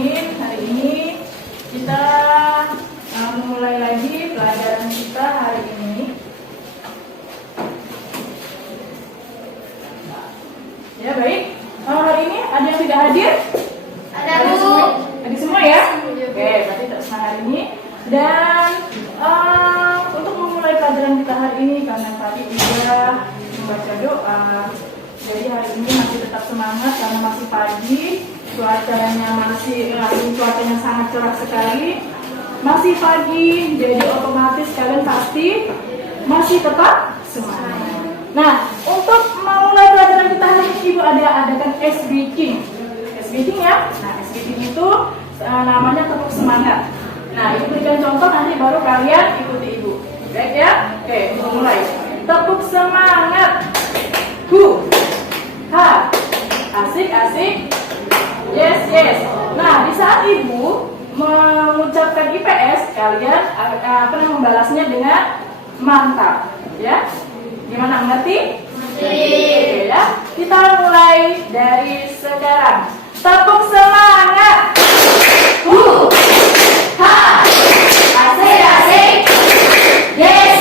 Bismillahirrahmanirrahim. Hari ini kita mulai lagi pelajaran kita hari ini. Ya baik. Hari ini ada yang tidak hadir? Ada Bu. Ada semua ya? Oke, berarti tak semua hari ini. Dan untuk memulai pelajaran kita hari ini karena tadi sudah membaca doa, jadi hari ini masih tetap semangat karena masih pagi, cuacanya sangat cerah sekali, masih pagi, jadi otomatis kalian pasti masih tetap semangat. Nah, untuk memulai pelajaran kita hari ini Ibu adakan SBeaking ya. Nah, SBeaking itu namanya tepuk semangat. Nah, Ibu berikan contoh, nanti baru kalian ikuti Ibu. Baik ya? Oke, untuk mulai. Tepuk semangat. Ha. Asik. Yes. Nah, di saat Ibu mengucapkan IPS, kalian membalasnya dengan mantap. Ya? Gimana, mengerti? Oke ya. Kita mulai dari sekarang. Tepuk semangat. Ha. Asik. Yes.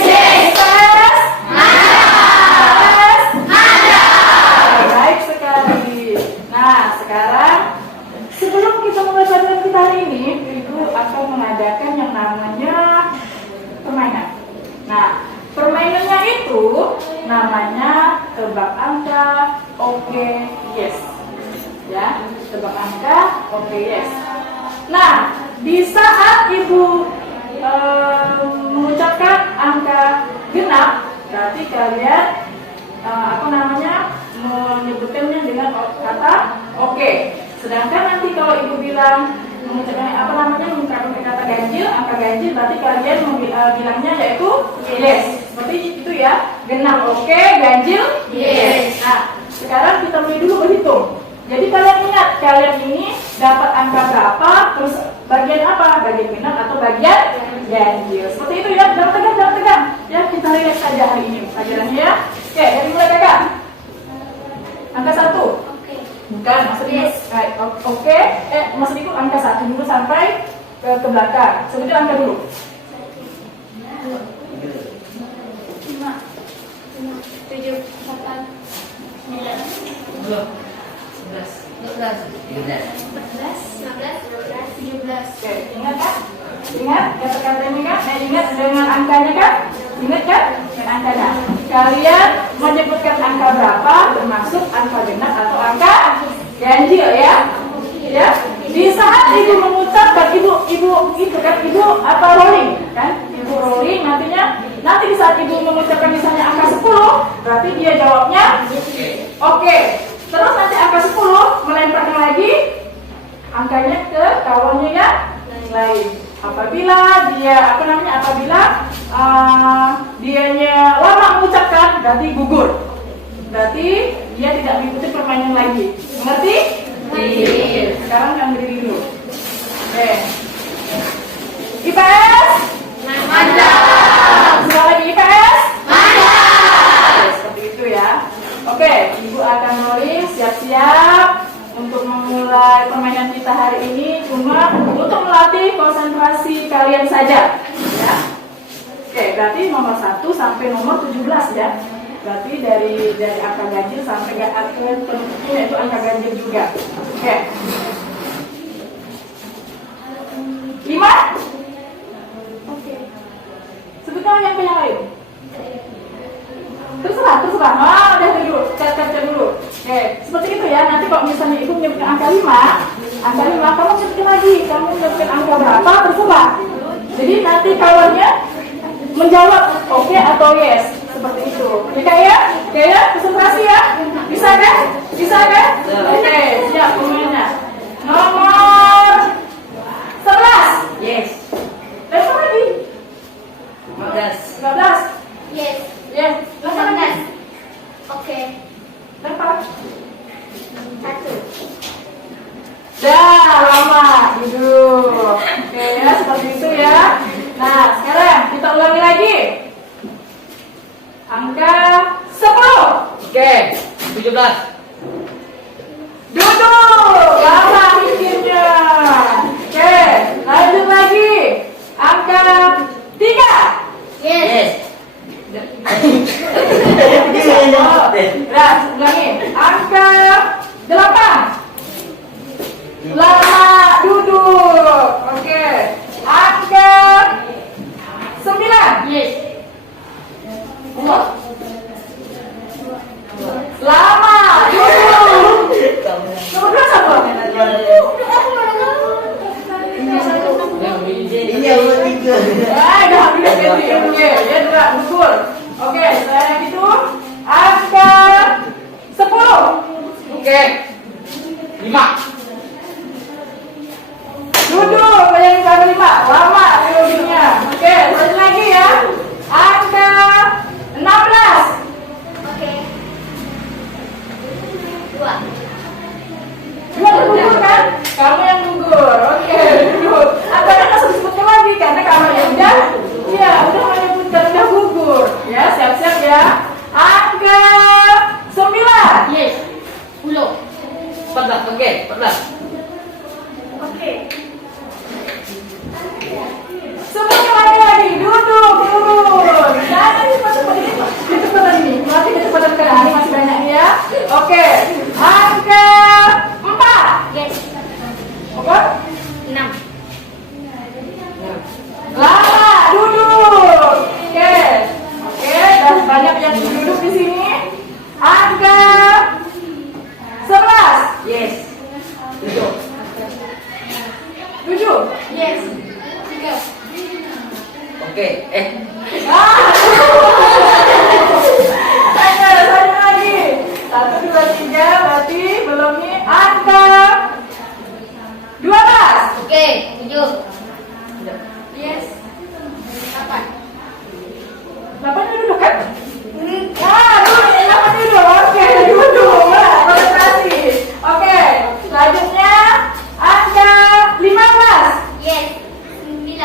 Panas. Baik sekali. Nah, sekarang sebelum kita mulai pelajaran kita hari ini, Ibu akan mengadakan yang namanya permainan. Nah, permainannya itu namanya tebak angka, oke, yes. Ya, tebak angka, oke, yes. Nah, di saat Ibu mengucapkan angka genap, berarti kalian menyebutkannya dengan kata oke. Sedangkan nanti kalau Ibu bilang mengungkapkan kata ganjil, angka ganjil, berarti kalian bilangnya yaitu yes. Seperti itu ya, genap oke, ganjil yes. Nah, sekarang kita mulai dulu berhitung. Jadi kalian ingat, kalian ini dapat angka berapa, terus bagian apa? Bagian genap atau bagian ganjil. Seperti itu ya, jangan tegang. Ya, kita relax saja hari ini pelajarannya ya. Oke, dari mulai kakak. Angka 1. Oke. Bukan, maksudnya oke. Maksud itu angka 1 dulu sampai ke belakang. Sebentar angka dulu. 5, 7, 8, 9, 11, 17. Oke, ingat kan? Ingat kata-katanya kan? Ingat dengan angkanya kan? Ingat kan? Dengan angkanya. Kalian menyebutkan angka berapa, termasuk angka genap atau angka ganjil ya? Ya. Di saat Ibu mengucapkan, Ibu rolling kan? Ibu rolling nanti di saat Ibu mengucapkan misalnya angka 10, berarti dia jawabnya oke. Terus nanti angka 10 melemparkan lagi angkanya ke kawannya yang lain. Apabila dianya lama mengucapkan, berarti gugur. Berarti dia tidak mengikuti permainan lagi. Mengerti? Iya. Sekarang kalian berdiri dulu. Oke. IPS? Mantap. Sekali lagi IPS? Mantap. Seperti itu ya. Oke, Ibu akan rolling, siap-siap untuk memulai permainan kita hari ini. Cuma untuk melatih konsentrasi kalian saja ya. Oke, berarti nomor 1 sampai nomor 17 ya. Berarti dari angka ganjil sampai ke penutupnya yaitu angka ganjil juga. Oke. 5. Oke. Sebutkan yang lain. Terserah. Udah dulu, cat dulu. Oke, seperti itu ya. Nanti kalau misalnya Ibu menyebutkan angka 5, kamu sebutkan lagi. Kamu menyebutkan angka berapa, terserah. Jadi nanti kawannya menjawab oke atau yes. Seperti itu. Oke ya? Konsentrasi ya? Bisa kan? Oke, siap semuanya. Nomor 11. Yes. Lempar lagi. 15. 15. Yes. Yes. 18. Oke. Lempar. 1. Dah, lama. Duduk. Oke ya, seperti itu ya. Nah, sekarang kita ulangi lagi. Angka 10. Oke, 17. Duduk. Lama mikirnya. Lama duduk. Oke. Angka 9. Yes. Lama duduk. Nomor berapa apa? Ini yang ketiga. Udah habis jadi. Oke, ya dua gugur. Oke, saya gitu. Angka 10. Oke. 5. Duduk, yang baru 5. Lama duduknya. Oke, satu lagi ya. Angka 16. Oke. 2. Dua gugur kan? Kamu yang gugur. Oke, duduk. Atau ada langsung disebutkan lagi karena kamu yang udah menyebutkan udah gugur. Ya, siap-siap ya. Angka 9. Yes. 10. 14. Oke, 14. Oke. Semuanya lagi. Duduk, turun. Jangan cepat-cepat ini. Kecepatan ini. Melatih kecepatan karena ini masih banyak ya. Oke. Angka 4. Yes. Oke. 6. Lama duduk. Oke. Oke, dan banyak yang duduk di sini. Angka 11. Yes. 7. 7. Yes. 3. Oke. Saya lagi. 1, 2, 3. Berarti belum nih. Angka 12. Oke. 7. Yes. 8. 8 duduk kan? Duduk. 8 duduk. Oke, duduk. Konsentrasi. Oke, selanjutnya angka 15. Yes. 9.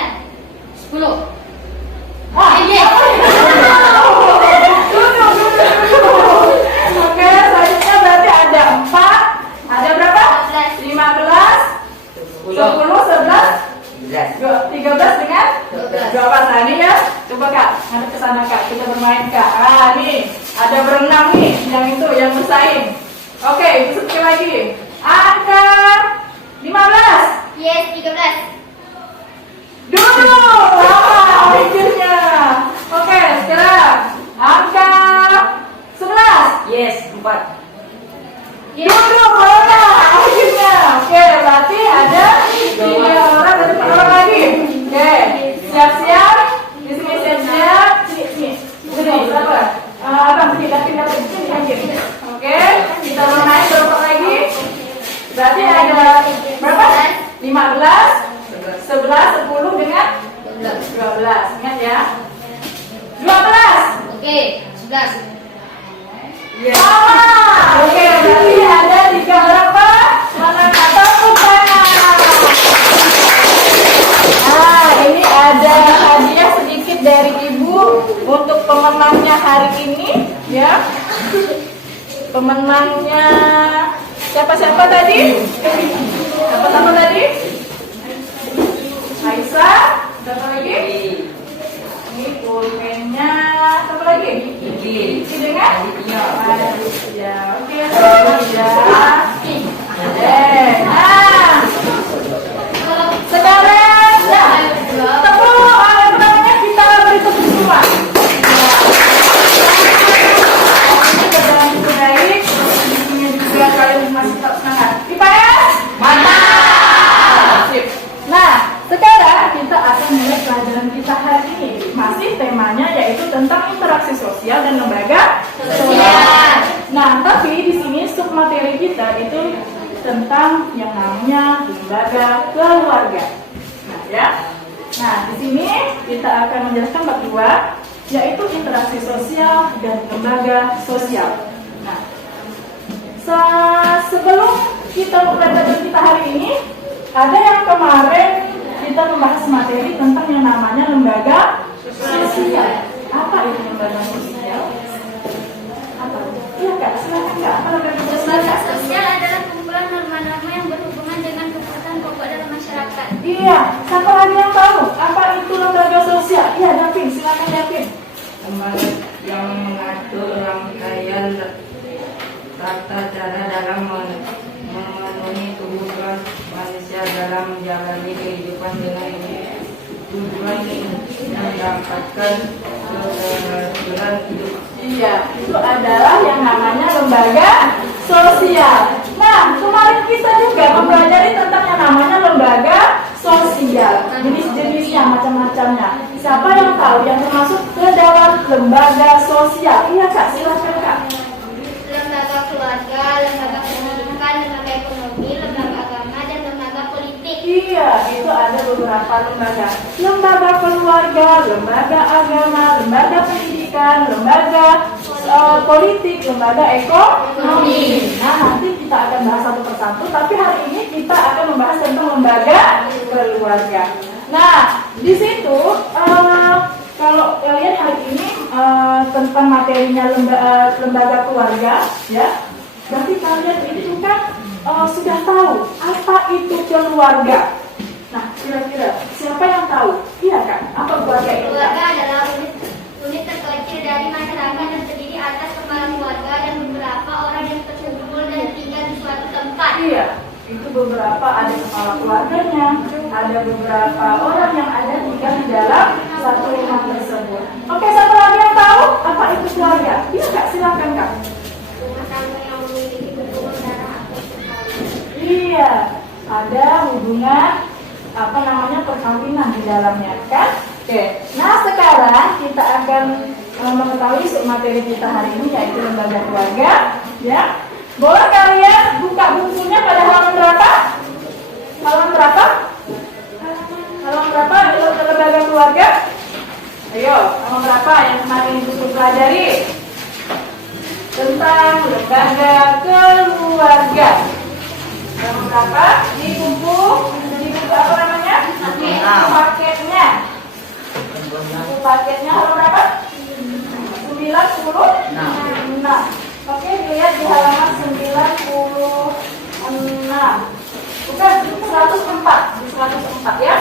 10. Yes. Duduk. Oke, selanjutnya berarti ada 4. Ada berapa? 15, 10, 11, 13 dengan 12. Nah ini ya, coba Kak, ngadep ke sana Kak, kita bermain Kak. Nih, ada berenang nih, yang itu, yang bersaing. Oke, itu sekali lagi. Angka 15. Yes. 13. Duduk, lama pikirnya. Oke, sekarang angka 11. Yes. 4. Duduk, lama akhirnya. Oke, berarti ada 3 orang dan 4 orang lagi. Oke, siap-siap. Di sini siap-siap. Sini. Berapa? Abang, sini, dapin sini aja. Oke, kita mau naik berapa lagi? Berarti ada berapa? 15, 11, 10 dengan 12. Ingat ya. 12. Oke. 11. Yes. Oke, berarti ada 3 orang Pak. Mana tepuk tangan. Ini ada hadiah sedikit dari Ibu untuk pemenangnya hari ini, ya. Pemenangnya siapa tadi? Siapa tadi? Aisyah. Siapa lagi? Ini pulpennya. Siapa lagi? Iki. Iki dengan? Iya. Ya, oke, ya. Sekarang ya, tepuk pertamanya kita beri tepuk semua. Ini berjalan cukup baik. Ini juga kalian masih tetap semangat. IPS mantap. Sip. Nah, sekarang kita akan mulai pelajaran kita hari ini. Masih temanya yaitu tentang interaksi sosial dan lembaga sosial. Nah, tapi di sini submateri kita itu tentang yang namanya lembaga keluarga. Nah, ya. Nah, di sini kita akan menjelaskan bab 2 yaitu interaksi sosial dan lembaga sosial. Nah, sebelum kita mempelajari kita hari ini, ada yang kemarin kita membahas materi tentang yang namanya lembaga sosial. Apa itu lembaga sosial? Apa? Iya Kak, silakan Kak. Apa lembaga sosial? Lembaga sosial adalah kumpulan norma-norma yang berhubungan dengan kebutuhan pokok dalam masyarakat. Iya, siapa lagi yang tahu apa itu lembaga sosial? Iya, Davin, silakan Davin. Lembaga yang mengatur rangkaian tata cara dalam memenuhi kebutuhan dalam menjalani kehidupan dengan tujuan mendapatkan keberhasilan hidup. Iya, itu adalah yang namanya lembaga sosial. Nah, kemarin kita juga mempelajari tentang yang namanya lembaga sosial, jenis-jenisnya, macam-macamnya. Siapa yang tahu yang termasuk ke dalam lembaga sosial? Iya Kak, silakan Kak. Lembaga keluarga, lembaga pendidikan, lembaga ekonomi, lembaga agama, dan lembaga politik. Iya, itu ada beberapa lembaga. Lembaga keluarga, lembaga agama, lembaga pendidikan, lembaga politik, lembaga ekonomi. Nah, nanti kita akan bahas satu persatu, tapi hari ini kita akan membahas tentang lembaga keluarga. Nah, di situ kalau kalian hari ini tentang materinya lembaga keluarga, ya, berarti kalian ini juga sudah tahu apa itu keluarga. Nah, kira-kira siapa yang tahu? Iya kan? Apa keluarga itu? Keluarga adalah unit terkecil dari masyarakat yang terdiri atas kepala keluarga dan beberapa orang yang terkumpul dan tinggal di suatu tempat. Iya, itu beberapa ada kepala keluarganya, ada beberapa orang yang ada tinggal di dalam satu rumah tersebut. Oke, satu lagi yang tahu apa itu keluarga? Iya Kak, silakan Kak. Rumah tangga yang memiliki hubungan darah atau sekali. Iya, ada hubungan perkawinan di dalamnya kan? Oke, nah sekarang kita akan mengetahui materi kita hari ini yaitu lembaga keluarga, ya. Boleh kalian buka bukunya pada halaman berapa? Halaman berapa? Halaman berapa di lembaga keluarga? Ayo, halaman berapa yang kemarin ibu pelajari tentang lembaga keluarga? Halaman berapa? Di buku apa namanya? Paketnya. Buku paketnya halaman berapa? 96. Oke, dilihat di halaman 96. Bukan 104, di 104 ya.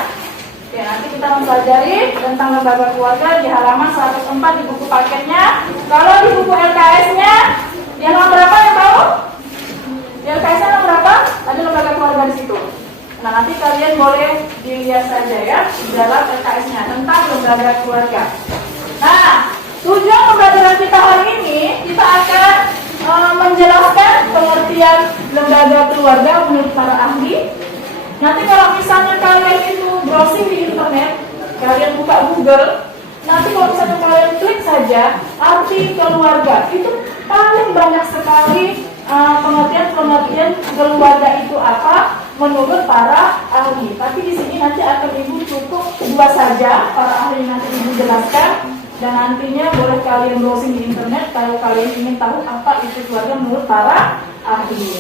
Oke, nanti kita mempelajari tentang lembaga keluarga di halaman 104 di buku paketnya. Kalau di buku LKS-nya, di halaman berapa yang tahu? Di LKS-nya halaman berapa? Ada lembaga keluarga di situ. Nah, nanti kalian boleh dilihat saja ya di dalam LKS-nya tentang lembaga keluarga. Nah, tujuan pembelajaran kita hari ini, kita akan menjelaskan pengertian lembaga keluarga menurut para ahli. Nanti kalau misalnya kalian itu browsing di internet, kalian buka Google, nanti kalau misalnya kalian klik saja arti keluarga, itu paling banyak sekali pengertian keluarga itu apa menurut para ahli. Tapi di sini nanti akan ibu cukup dua saja para ahli nanti ibu jelaskan. Dan nantinya boleh kalian browsing di internet kalau kalian ingin tahu apa itu keluarga menurut para ahli.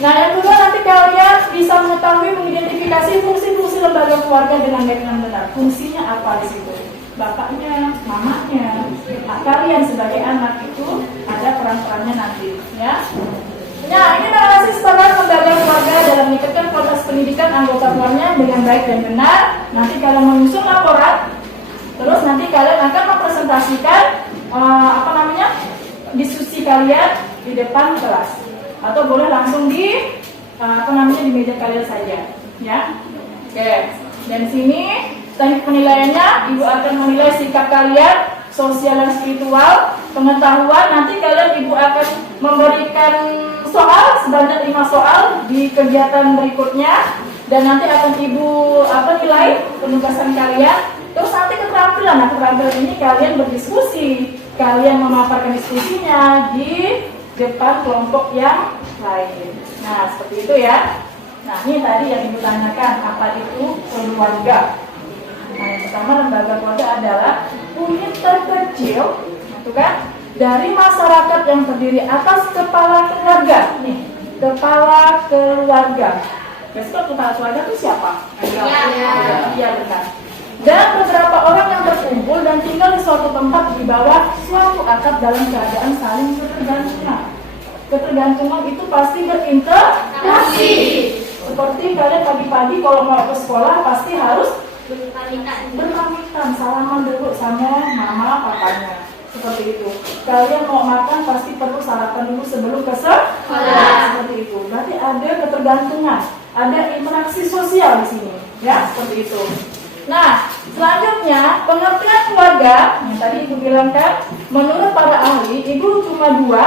Nah, yang kedua nanti kalian bisa mengetahui mengidentifikasi fungsi-fungsi lembaga keluarga dengan baik dan benar. Fungsinya apa di situ? Bapaknya, mamanya, kalian sebagai anak itu ada peran-perannya nanti, ya. Nah, ini analisis peran lembaga keluarga dalam meningkatkan kualitas pendidikan anggota keluarganya dengan baik dan benar. Nanti kalian menyusun laporan. Terus nanti kalian akan mempresentasikan diskusi kalian di depan kelas atau boleh langsung di di meja kalian saja, ya. Oke. Dan di sini teknik penilaiannya ibu akan menilai sikap kalian, sosial dan spiritual, pengetahuan. Nanti kalian ibu akan memberikan soal sebanyak 5 soal di kegiatan berikutnya dan nanti akan ibu nilai penugasan kalian. Terus nanti keterampilan. Nah, keterampilan ini kalian berdiskusi, kalian memaparkan diskusinya di depan kelompok yang lain. Nah, seperti itu ya. Nah, ini tadi yang ibu tanyakan, apa itu keluarga? Nah, yang pertama lembaga keluarga adalah unit terkecil, itu kan, dari masyarakat yang terdiri atas kepala keluarga. Nih, kepala keluarga. Besok kepala keluarga itu siapa? Iya, benar. Dan beberapa orang yang berkumpul dan tinggal di suatu tempat di bawah suatu atap dalam keadaan saling ketergantungan. Ketergantungan itu pasti berinteraksi. Seperti kalian pagi-pagi kalau mau ke sekolah pasti harus berpamitan, salaman dulu sama mama papanya. Seperti itu. Kalian mau makan pasti perlu sarapan dulu sebelum ke sekolah. Seperti itu. Berarti ada ketergantungan, ada interaksi sosial sosial di sini, ya seperti itu. Nah, selanjutnya pengertian keluarga yang tadi ibu bilang kan, menurut para ahli, ibu cuma dua.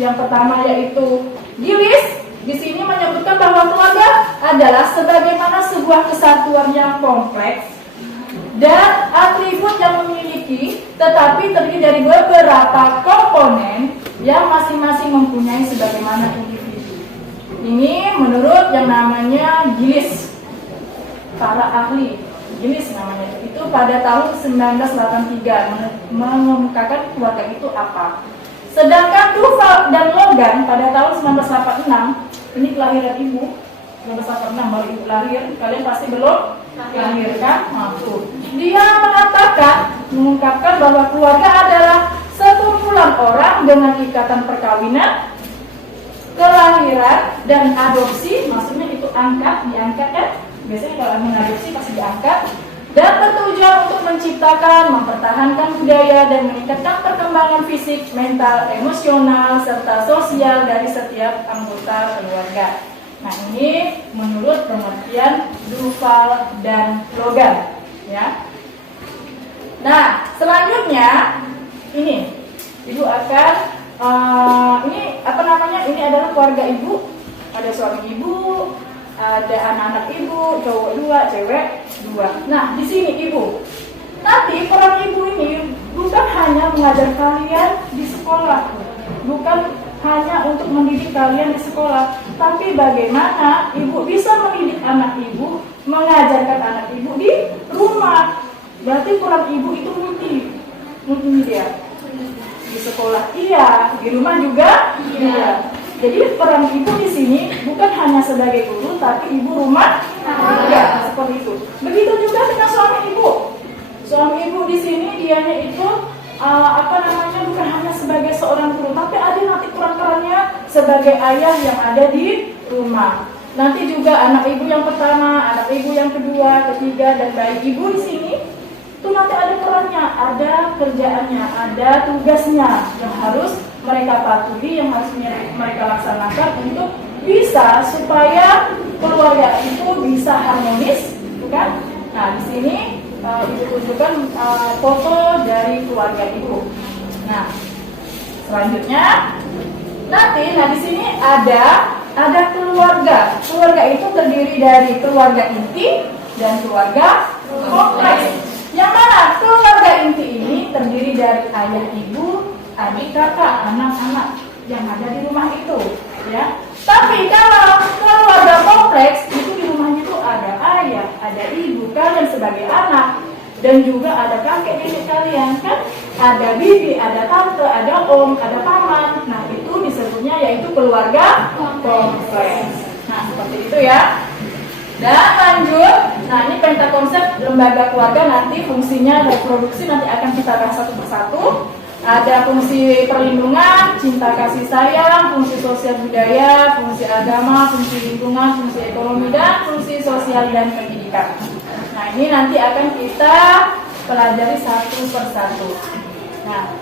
Yang pertama yaitu Gillis, di sini menyebutkan bahwa keluarga adalah sebagaimana sebuah kesatuan yang kompleks dan atribut yang memiliki, tetapi terdiri dari beberapa komponen yang masing-masing mempunyai sebagaimana individu. Ini menurut yang namanya Gillis, para ahli. Gillis namanya itu pada tahun 1983 mengemukakan keluarga itu apa. Sedangkan Duval dan Logan pada tahun 1986, ini kelahiran ibu, 1986 baru ibu lahir, kalian pasti belum lahir kan? Tuh. Dia mengungkapkan bahwa keluarga adalah sekumpulan orang dengan ikatan perkawinan, kelahiran dan adopsi, maksudnya itu diangkat ya. Biasanya kalau mengadopsi pasti diangkat, dan bertujuan untuk menciptakan, mempertahankan budaya dan meningkatkan perkembangan fisik, mental, emosional, serta sosial dari setiap anggota keluarga. Nah, ini menurut pengertian Duval dan Logan, ya. Nah, selanjutnya ini ibu akan ini adalah keluarga ibu, ada suami ibu, ada anak-anak ibu, cowok 2, cewek 2. Nah, di sini ibu. Nanti peran ibu ini bukan hanya mengajar kalian di sekolah, bukan hanya untuk mendidik kalian di sekolah, tapi bagaimana ibu bisa mendidik anak ibu, mengajarkan anak ibu di rumah. Berarti peran ibu itu multi di sekolah iya, di rumah juga iya. Jadi peran ibu di sini bukan hanya sebagai guru, tapi ibu rumah tangga, seperti itu. Begitu juga dengan suami ibu. Suami ibu di sini dianya itu bukan hanya sebagai seorang guru, tapi ada nanti peran-perannya sebagai ayah yang ada di rumah. Nanti juga anak ibu yang pertama, anak ibu yang kedua, ketiga, dan bayi ibu di sini itu nanti ada perannya, ada kerjaannya, ada tugasnya yang harus mereka patuhi, yang harus mereka laksanakan untuk bisa supaya keluarga itu bisa harmonis, bukan? Nah, di sini ibu tunjukkan foto dari keluarga ibu. Nah, selanjutnya di sini ada keluarga. Keluarga itu terdiri dari keluarga inti dan keluarga kompleks. Yang mana keluarga inti ini terdiri dari ayah ibu, adik kakak, anak-anak yang ada di rumah itu, ya. Tapi kalau keluarga kompleks itu di rumahnya itu ada ayah, ada ibu, kalian sebagai anak, dan juga ada kakek nenek kalian kan, ada bibi, ada tante, ada om, ada paman. Nah, itu disebutnya yaitu keluarga kompleks. Nah, seperti itu ya. Dan lanjut, nah ini pentakonsep lembaga keluarga, nanti fungsinya reproduksi nanti akan kita bahas satu persatu. Ada fungsi perlindungan, cinta kasih sayang, fungsi sosial budaya, fungsi agama, fungsi lingkungan, fungsi ekonomi, dan fungsi sosial dan pendidikan. Nah, ini nanti akan kita pelajari satu persatu. Nah,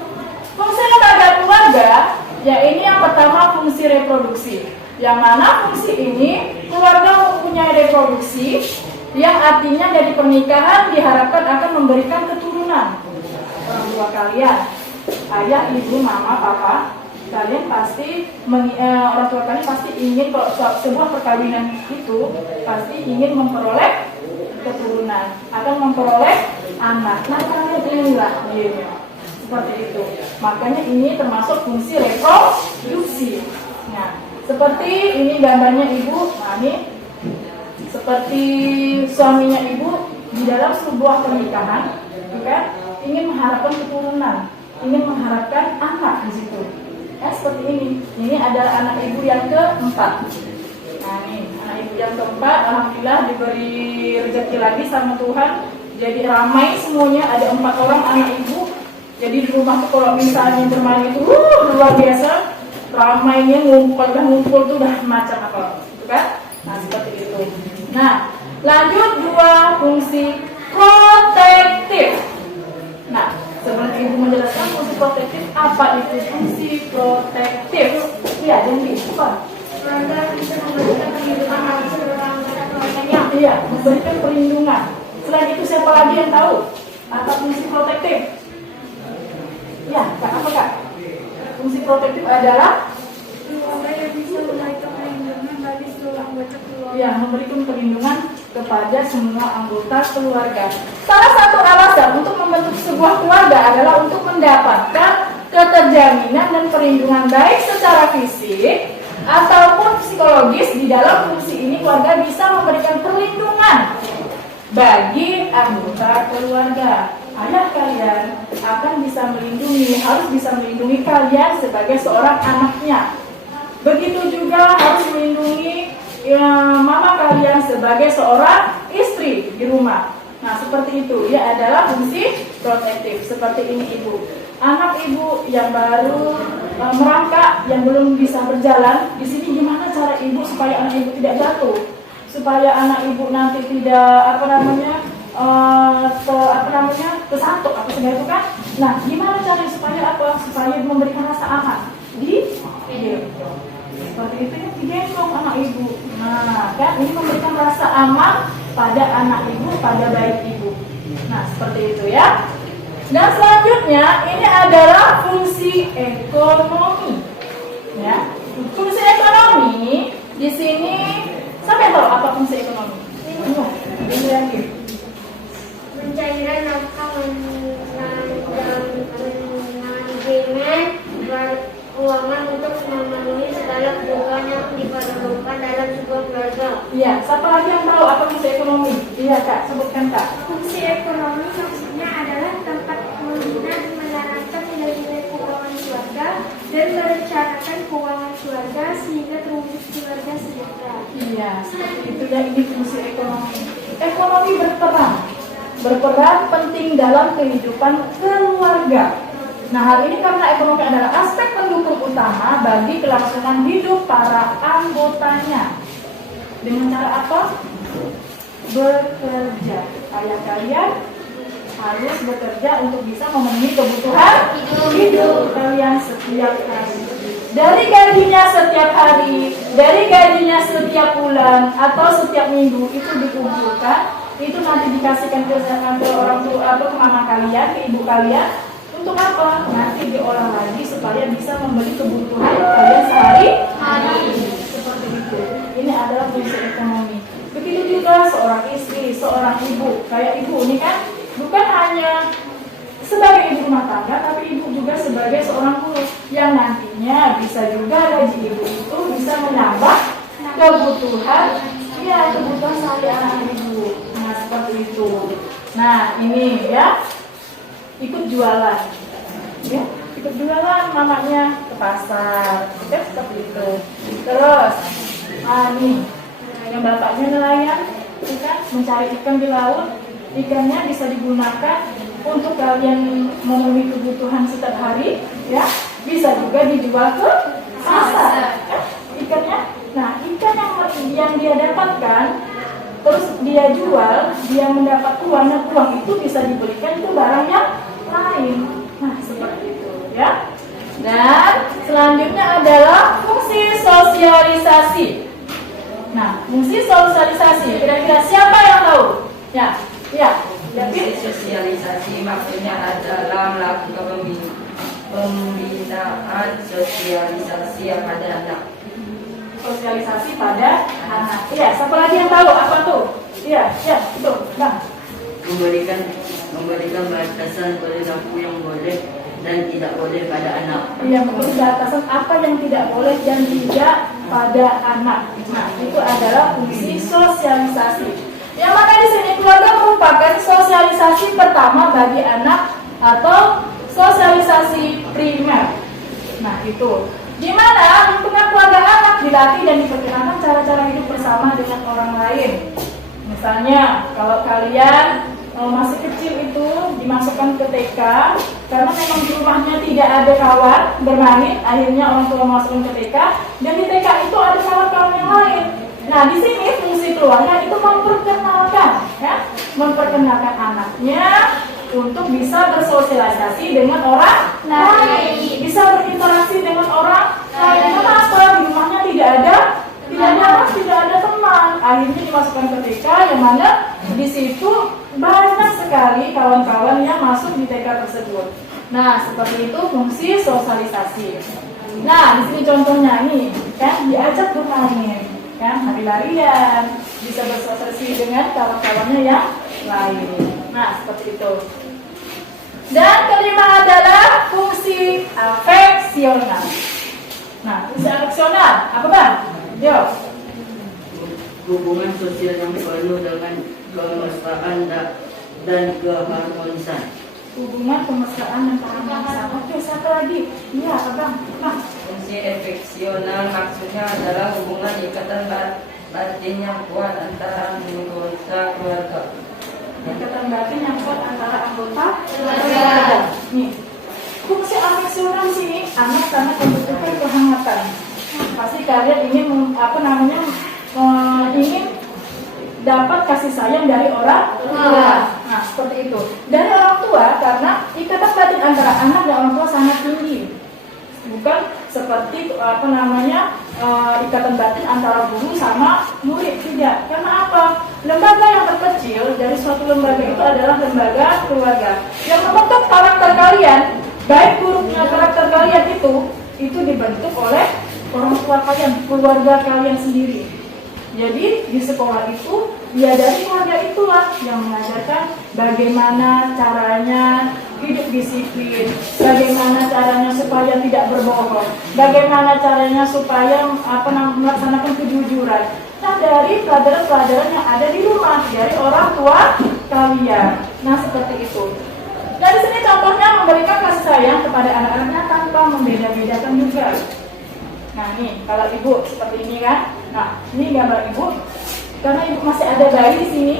fungsi lembaga keluarga, ya ini yang pertama fungsi reproduksi. Yang mana fungsi ini keluarga mempunyai reproduksi, yang artinya dari pernikahan diharapkan akan memberikan keturunan. Orang tua kalian, ayah, ibu, mama, papa, kalian pasti orang tua kalian pasti ingin, kalau sebuah perkawinan itu pasti ingin memperoleh keturunan, akan memperoleh anak. Nah, kalian inilah seperti itu. Makanya ini termasuk fungsi reproduksi. Nah, seperti ini gambarnya ibu. Nah, ini seperti suaminya ibu di dalam sebuah pernikahan, kan, ingin mengharapkan keturunan, ingin mengharapkan anak di situ. Ya, seperti ini. Ini adalah anak ibu yang keempat. Nah, ini anak ibu yang keempat, alhamdulillah diberi rezeki lagi sama Tuhan. Jadi ramai semuanya, ada 4 orang anak ibu. Jadi di rumah tuh kalau misalnya bermain itu luar biasa. Ramainya ngumpul tuh udah macam apa, gitu kan? Nah, seperti itu. Nah, lanjut 2 fungsi protektif. Nah, sebelum ibu menjelaskan fungsi protektif, apa itu fungsi protektif? Ya, jadi apa? Keluarga bisa memberikan perlindungan bagi seluruh anggota keluarganya Iya, memberikan perlindungan. Selain itu siapa lagi yang tahu? Apa fungsi protektif? Ya, Kak, apa Kak? Fungsi protektif adalah Keluarga yang bisa memberikan perlindungan bagi seluruh anggota keluarga. ya, memberikan perlindungan kepada semua anggota keluarga. Salah satu alasan untuk membentuk sebuah keluarga adalah untuk mendapatkan keterjaminan dan perlindungan baik secara fisik ataupun psikologis. Di dalam fungsi ini keluarga bisa memberikan perlindungan bagi anggota keluarga. Ayah kalian akan bisa melindungi, harus bisa melindungi kalian sebagai seorang anaknya. Begitu juga harus melindungi mama kalian sebagai seorang istri di rumah. Nah, seperti itu ya, adalah fungsi protektif. Seperti ini ibu. Anak ibu yang baru merangkak, yang belum bisa berjalan, di sini gimana cara ibu supaya anak ibu tidak jatuh? Supaya anak ibu nanti tidak kesantuk apa segala itu kan? Nah, gimana cara supaya memberikan rasa aman? Seperti itu ya, digendong anak ibu. Nah, kan ini memberikan rasa aman pada anak ibu, pada bayi ibu. Nah, seperti itu ya. Dan selanjutnya ini adalah fungsi ekonomi. Ya, fungsi ekonomi di sini sampai tahu apa fungsi ekonomi? Ini lagi. Pencairan nafkah, manajemen keuangan untuk memenuhi segala kebutuhan yang diperlukan dalam sebuah keluarga. Iya, siapa lagi yang tahu apa fungsi ekonomi? Iya Kak, sebutkan Kak. Fungsi ekonomi maksudnya adalah tempat membina dan menanamkan nilai-nilai keuangan keluarga dan merencanakan keuangan keluarga sehingga terwujud keluarga sejahtera. Iya, seperti itu ya, ini fungsi ekonomi. Ekonomi berperan penting dalam kehidupan keluarga. Nah, hal ini karena ekonomi adalah aspek pendukung utama bagi kelangsungan hidup para anggotanya. Dengan cara apa? Bekerja. Ayah kalian harus bekerja untuk bisa memenuhi kebutuhan hidup kalian setiap hari. Dari gajinya setiap hari, dari gajinya setiap bulan atau setiap minggu itu dikumpulkan, itu nanti dikasihkan ke orang tua atau ke mama kalian, ke ibu kalian. Untuk apa? Nanti diolah lagi supaya bisa membeli kebutuhan kalian sehari-hari. Seperti itu. Ini adalah fungsi ekonomi. Begitu juga seorang istri, seorang ibu. Kayak ibu ini kan bukan hanya sebagai ibu rumah tangga, tapi ibu juga sebagai seorang guru yang nantinya bisa juga gaji ibu itu bisa menambah kebutuhan sehari-hari ibu. Nah, seperti itu. Nah, ini ya. Ikut jualan, ya, ikut jualan mamanya ke pasar, ya, seperti itu. Terus, nih, yang bapaknya nelayan, kan, mencari ikan di laut, ikannya bisa digunakan untuk kalian memenuhi kebutuhan setiap hari, ya, bisa juga dijual ke pasar, ya, ikannya. Nah, ikan yang dia dapatkan, terus dia jual, dia mendapat uang, dan uang itu bisa dibelikan ke barang yang lain. Nah, seperti itu ya. Dan selanjutnya adalah fungsi sosialisasi. Nah, fungsi sosialisasi kira-kira siapa yang tahu? Ya. Fungsi sosialisasi maksudnya adalah melakukan pembinaan sosialisasi pada anak. Sosialisasi pada anak. Iya, siapa lagi yang tahu apa tuh? Iya, itu. Nah, memberikan batasan perilaku yang boleh dan tidak boleh pada anak. Iya, memberi batasan apa yang tidak boleh dan tidak pada anak. Nah, itu adalah fungsi sosialisasi. Yang mana di sini keluarga merupakan sosialisasi pertama bagi anak atau sosialisasi primer. Nah, itu. Di mana lingkungan keluarga anak dilatih dan diperkenalkan cara-cara hidup bersama dengan orang lain. Misalnya, kalau kalian masih kecil itu dimasukkan ke TK karena memang di rumahnya tidak ada kawan bermain, akhirnya orang tua masukkan ke TK dan di TK itu ada kawan-kawan yang lain. Nah, di sini fungsi keluarga itu memperkenalkan anaknya untuk bisa bersosialisasi dengan orang lain, bisa berinteraksi dengan orang lain. Kenapa? Di rumahnya tidak tidak ada teman. Akhirnya dimasukkan ke TK yang mana di situ banyak sekali kawan-kawan yang masuk di TK tersebut. Nah, seperti itu fungsi sosialisasi. Nah, di sini contohnya nih, kan diajak bermain, kan lari-larian, bisa bersosialisasi dengan kawan-kawannya yang lain. Nah, seperti itu. Dan kelima adalah fungsi afeksional. Nah, fungsi afeksional apa bang? Yo. Hubungan sosial yang penuh dengan kemesraan dan keharmonisan. Hubungan kemesraan dan keharmonisan. Oke, satu lagi. Iya, abang. Bang. Fungsi efeksional maksudnya adalah hubungan ikatan batin yang kuat antara anggota keluarga. Ikatan batin yang kuat antara anggota keluarga. Nih, fungsi afeksional sini anak sangat membutuhkan kehangatan. Pasti kalian ingin ingin dapat kasih sayang dari orang tua. Nah, seperti itu. Dari orang tua karena ikatan batin antara anak dan orang tua sangat tinggi. Bukan seperti ikatan batin antara guru sama murid, tidak. Karena apa? Lembaga yang terkecil dari suatu lembaga itu adalah lembaga keluarga. Yang membentuk karakter kalian, baik buruknya karakter kalian itu dibentuk oleh orang tua kalian, keluarga kalian sendiri. Jadi di sekolah itu, ya dari keluarga itulah yang mengajarkan bagaimana caranya hidup disiplin, bagaimana caranya supaya tidak berbohong, bagaimana caranya supaya melaksanakan kejujuran. Nah, dari pelajaran-pelajaran yang ada di rumah dari orang tua kalian. Nah, seperti itu. Dari sini contohnya memberikan kasih sayang kepada anak-anaknya tanpa membeda-bedakan juga. Nah, nih kalau ibu seperti ini kan. Nah, ini gambar ibu. Karena ibu masih ada bayi di sini,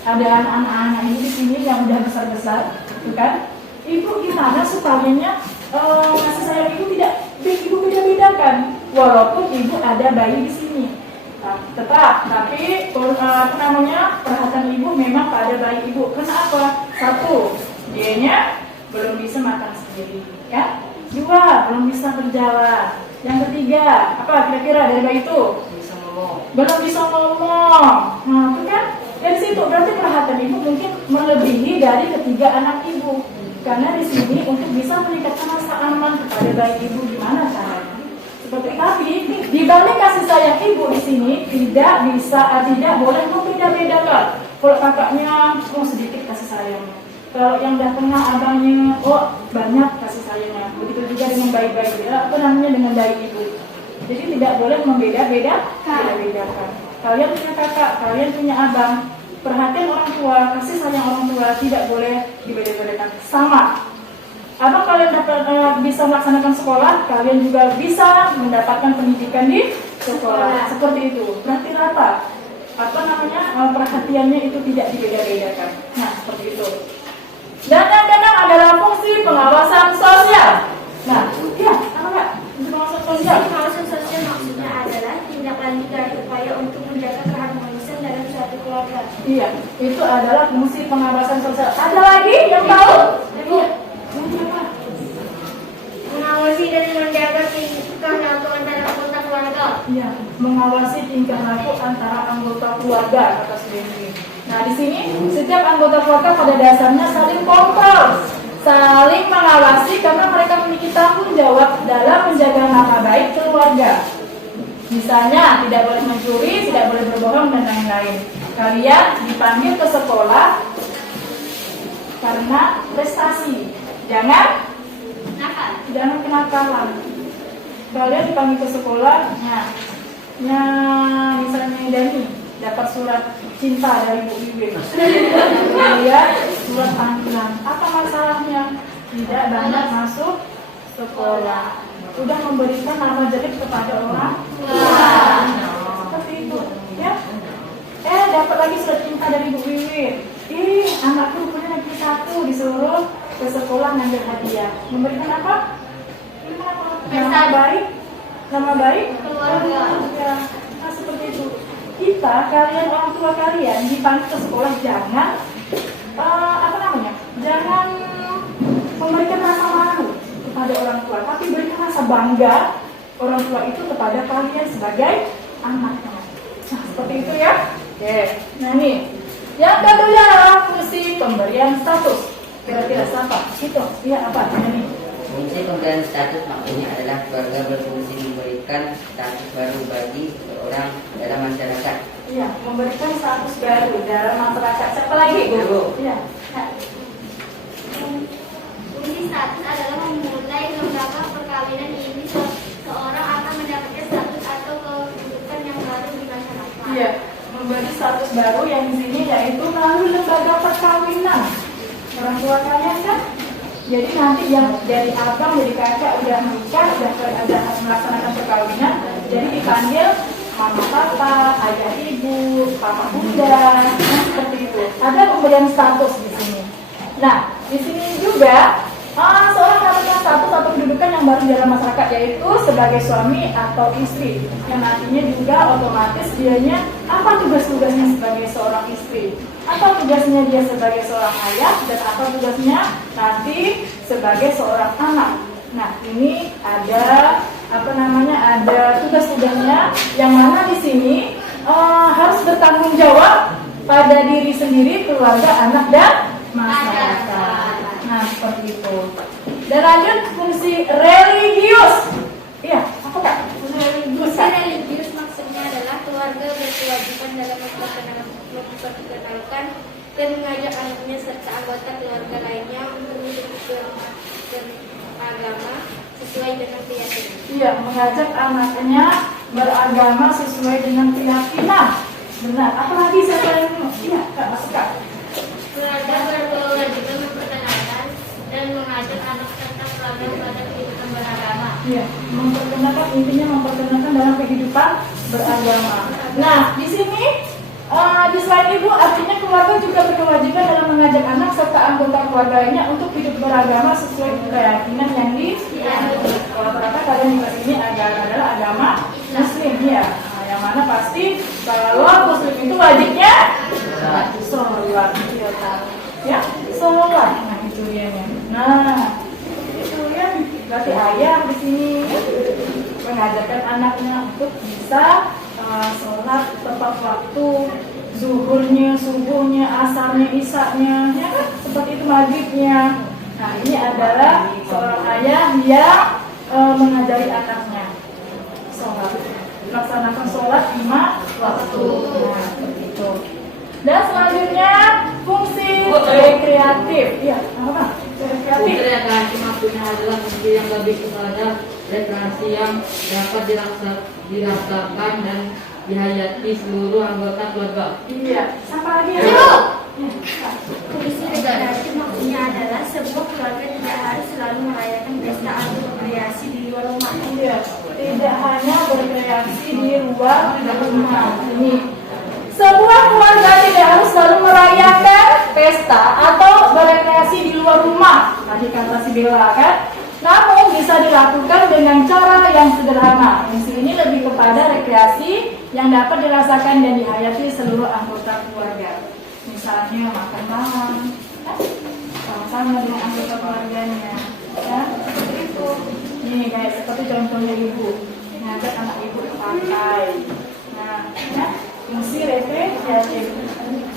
ada anak-anak ibu di sini yang udah besar-besar, gitu kan? Ibu gimana supaya kasih sayang ibu tidak ibu beda-bedakan, walaupun ibu ada bayi di sini. Nah, tapi perhatian ibu memang pada bayi ibu. Kenapa? Satu, dianya belum bisa makan sendiri, ya. Dua, belum bisa berjalan. Yang ketiga, apa kira-kira dari bayi itu? Bisa ngomong. Belum bisa ngomong. Nah, itu kan dari situ berarti perhatian ibu mungkin melebihi dari ketiga anak ibu. Karena di sini untuk bisa meningkatkan rasa aman kepada bayi ibu gimana caranya? Seperti tapi di balik kasih sayang ibu di sini tidak boleh membeda-bedakan. Kalau kakaknya sedikit kasih sayangnya. Kalau yang datangnya abangnya, banyak kasih sayangnya. Begitu juga dengan bayi-bayi, dengan bayi ibu. Jadi tidak boleh membeda-bedakan. Kalian punya kakak, kalian punya abang. Perhatian orang tua, kasih sayang orang tua tidak boleh dibeda-bedakan. Sama. Abang kalian bisa melaksanakan sekolah, kalian juga bisa mendapatkan pendidikan di sekolah. Seperti itu. Berarti rata. Perhatiannya itu tidak dibeda-bedakan. Nah, seperti itu. Dan yang keenam adalah fungsi pengawasan sosial. Nah, iya, apa enggak? Fungsi pengawasan sosial. Pengawasan sosial maksudnya adalah tindak lanjut dari upaya untuk menjaga keharmonisan dalam suatu keluarga. Iya, itu adalah fungsi pengawasan sosial. Ada lagi yang tahu? Iya. Mengawasi dan menjaga tingkah laku antara anggota keluarga. Iya, mengawasi tingkah laku antara anggota keluarga kata sendiri. Nah, di sini setiap anggota keluarga pada dasarnya saling kontrol, saling mengawasi karena mereka memiliki tanggung jawab dalam menjaga nama baik keluarga. Misalnya, tidak boleh mencuri, tidak boleh berbohong dan lain-lain. Kalian dipanggil ke sekolah karena prestasi. Jangan kenakalan. Kalian dipanggil ke sekolah, misalnya Dani dapat surat cinta dari Bu Iwin. Kemudian surat panggilan. Apa masalahnya? Tidak banyak masuk sekolah. Sudah memberikan nama jelek kepada orang. Seperti itu, ya. Dapat lagi surat cinta dari Bu Iwin. Anakku punya negeri 1 disuruh ke sekolah ngambil hadiah. Memberikan apa? Nama baik keluarga. Nah, seperti itu. Kalian orang tua kalian dipanggil ke sekolah jangan jangan memberikan rasa malu kepada orang tua, tapi berikan rasa bangga orang tua itu kepada kalian sebagai anaknya. Nah, seperti itu ya. Oke. Nah nih, yang kedua adalah fungsi pemberian status. Kira-kira siapa? Itu, iya apa? Ini. Fungsi pemberian status maksudnya adalah keluarga berfungsi memberikan status baru bagi seorang dalam masyarakat. Iya, memberikan status baru dalam masyarakat. Siapa lagi, Bu? Iya. Nah, Fungsi status adalah memulai lembaga perkawinan ini seorang akan mendapatkan status atau kedudukan yang baru di masyarakat. iya, memberi status baru yang di sini yaitu melalui lembaga perkawinan. Orang tua kalian kan? Jadi nanti yang dari abang, dari kakak udah menikah, udah melaksanakan perkawinan, jadi dipanggil mama papa, ayah ibu, papa bunda, nah, seperti itu. Ada pemberian status di sini. Nah, di sini juga seorang mendapatkan status atau kedudukan yang baru dalam masyarakat, yaitu sebagai suami atau istri. Yang nantinya juga otomatis dianya apa tugas-tugasnya sebagai seorang istri, apa tugasnya dia sebagai seorang ayah, dan apa tugasnya nanti sebagai seorang anak. Nah, ini ada ada tugas-tugasnya yang mana di sini harus bertanggung jawab pada diri sendiri, keluarga, anak, dan masyarakat. Nah, seperti itu. Dan lanjut fungsi religius. Iya, apa Kak? Fungsi religius maksudnya adalah keluarga berkewajiban dalam memperkenalkan dan mengajak anaknya serta anggota keluarga lainnya untuk hidup beragama sesuai dengan keyakinan. Iya, mengajak anaknya beragama sesuai dengan keyakinan. Benar. Apalagi saya iya, Kak, masuk Kak. Keluarga berkewajiban memperkenalkan dan mengajak anak serta keluarga pada kehidupan beragama. Iya, memperkenalkan dalam kehidupan beragama. Nah, di sini di slide ibu artinya keluarga juga berkewajiban dalam mengajak anak serta anggota keluarga lainnya untuk hidup beragama sesuai keyakinan yang kalau ternyata kalian juga ini adalah agama Muslim ya. Nah, yang mana pasti kalau Muslim itu wajibnya sholat, ya sholat. Nah itu dia. Nah itu ya berarti ayah di sini mengajarkan anaknya untuk bisa sholat tepat waktu, zuhurnya, subuhnya, asarnya, isaknya, ya kan? Seperti itu maghribnya. Nah ini adalah seorang ayah yang mengajari anaknya sholat, melaksanakan sholat 5 waktu. Nah seperti itu. Dan selanjutnya fungsi rekreatif. Iya, apa? Fungsi rekreasi maksudnya adalah fungsi yang lebih kepada rekreasi yang dapat dirasakan dan dihayati seluruh anggota keluarga. Iya. Siapa lagi ya? Fungsi rekreasi maksudnya adalah sebuah keluarga tidak harus selalu merayakan pesta atau rekreasi di luar rumah. Iya. Tidak hanya berkreasi di luar rumah. Ini sebuah keluarga tidak harus selalu merayakan pesta atau berrekreasi di luar rumah. Tadi kata si Bella kan? Namun bisa dilakukan dengan cara yang sederhana. Fungsi ini lebih kepada rekreasi yang dapat dirasakan dan dihayati seluruh anggota keluarga. Misalnya makan malam, ya, sama-sama dengan anggota keluarganya, ya, seperti itu. Nih guys, seperti contohnya ibu ngajak anak ibu ke pantai. Nah, ya, fungsi rekreasi.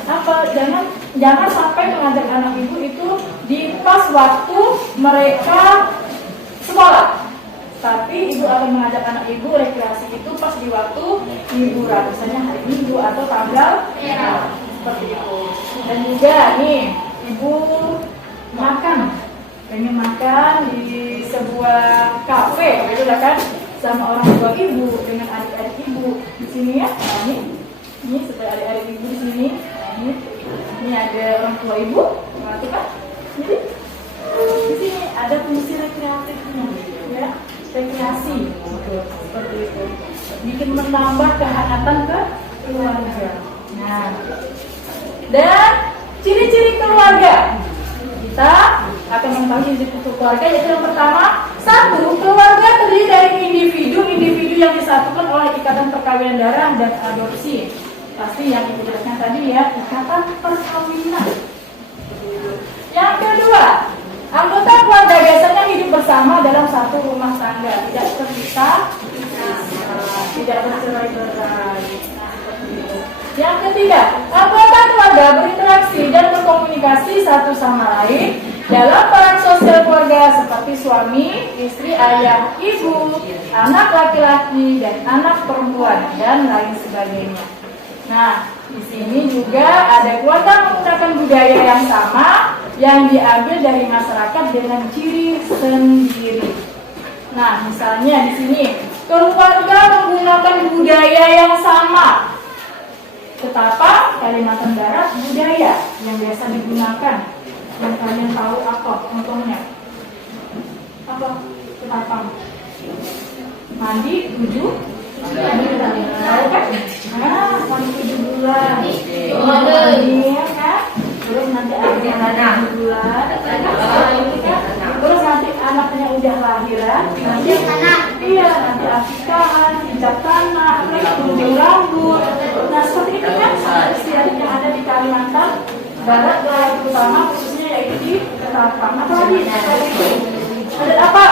Apa? Jangan sampai mengajak anak ibu itu di pas waktu mereka sekolah, tapi ibu akan mengajak anak ibu rekreasi itu pas di waktu liburan, misalnya hari Minggu atau tanggal merah, seperti itu. Dan juga nih ibu pengen makan di sebuah kafe, gitu kan, sama orang tua ibu dengan adik-adik ibu di sini ya. Nah, ini seperti adik-adik ibu di sini. Nah, ini ada orang tua ibu, gitu kan. Jadi di sini ada fungsi rekreatifnya, ya, rekreasi, seperti itu, bikin menambah kehangatan ke keluarga. Nah, dan ciri-ciri keluarga kita akan mengetahui ciri-ciri keluarga, yaitu yang pertama, 1. Keluarga terdiri dari individu yang disatukan oleh ikatan perkawinan darah dan adopsi. Pasti yang ibu jelaskan tadi ya, ikatan perkawinan. Yang kedua, anggota keluarga biasanya hidup bersama dalam satu rumah tangga, tidak terpisah, tidak bercerai-berai. dalam peran sosial keluarga seperti suami, istri, ayah, ibu, anak laki-laki dan anak perempuan dan lain sebagainya. Nah, di sini juga ada keluarga menggunakan budaya yang sama yang diambil dari masyarakat dengan ciri sendiri. Nah, misalnya di sini keluarga menggunakan budaya yang sama. Betapa Kalimantan Barat budaya yang biasa digunakan. Yang kalian tahu apa contohnya? Apa? Betapa? Mandi 7 tahu kan? Nah, mandi 7 bulan. Mandi ya kan? Terus nanti ada 7 bulan. Terus nanti anaknya udah lahiran. Nanti iya, nanti akikahan, hijab tanah, gunting rambut. Nah, seperti itu kan istiadat yang ada di Kalimantan Barat, terutama khususnya yaitu di Ketapang. Apalagi ada apa?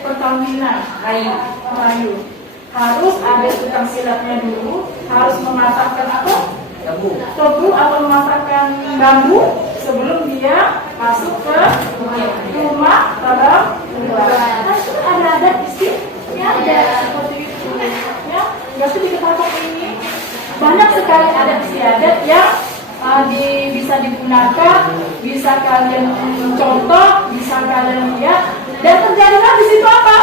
Perkawinan, rayu. Harus ada tukang silatnya dulu, harus memasakkan apa? Tebu atau memasakkan bambu sebelum dia masuk ke rumah tabang. Nah, itu ada istiadat seperti itu. Ya, nggak sih di Ketapang ini banyak sekali adat istiadat yang bisa digunakan, bisa kalian contoh, bisa kalian lihat, dan terjadilah di situ apa?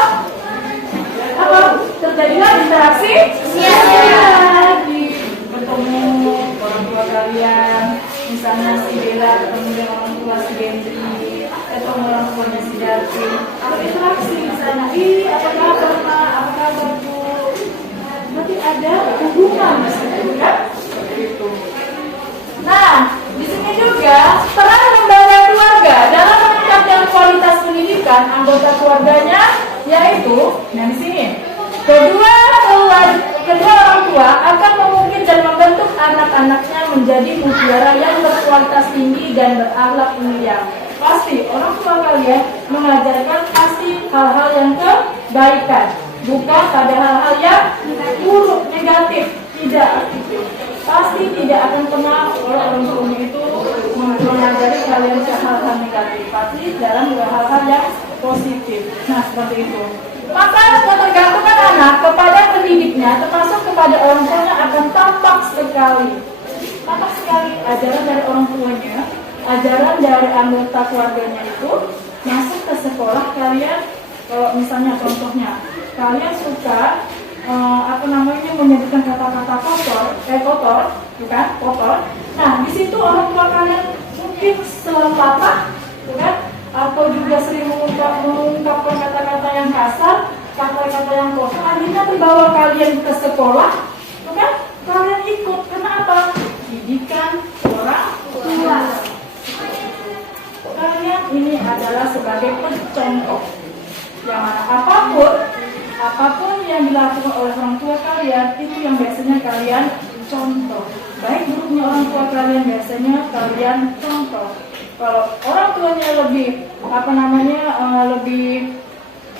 Terjadilah interaksi di bertemu orang tua kalian, misalnya si Bella ketemu dengan orang tua si Gendri, ketemu orang tuanya si Darti, atau interaksi misalnya, apa kabar Pak, apa kabar Bu? Berarti ada hubungan di situ kan? Itu. Nah, di sini juga peran lembaga keluarga dalam meningkatkan kualitas pendidikan anggota keluarganya, yaitu, nah di sini kedua orang tua akan memungkinkan dan membentuk anak-anaknya menjadi mutiara yang berkualitas tinggi dan berakhlak mulia. Pasti orang tua kalian mengajarkan pasti hal-hal yang kebaikan, bukan pada hal-hal yang buruk, negatif. Tidak, pasti tidak akan pernah orang tuanya itu mengajari kalian hal-hal negatif. Pasti dalam hal-hal yang positif. Nah, seperti itu. Maka ketergantungan anak kepada pendidiknya, termasuk kepada orang tuanya, akan tampak sekali ajaran dari orang tuanya, ajaran dari anggota keluarganya itu masuk ke sekolah kalian. Kalau misalnya contohnya kalian suka menyebutkan kata-kata kotor, bukan kotor. Nah, di situ orang tua kalian mungkin selalu patah, bukan? Atau juga sering mengungkapkan kata-kata yang kasar, kata-kata yang kotor. Akhirnya terbawa kalian ke sekolah, bukan? Kalian ikut, kenapa? Didikan orang tua. Kalian ini adalah sebagai pencontoh. Yang mana apapun yang dilakukan oleh orang tua kalian, itu yang biasanya kalian contoh. Baik buruknya orang tua kalian, biasanya kalian contoh. Kalau orang tuanya lebih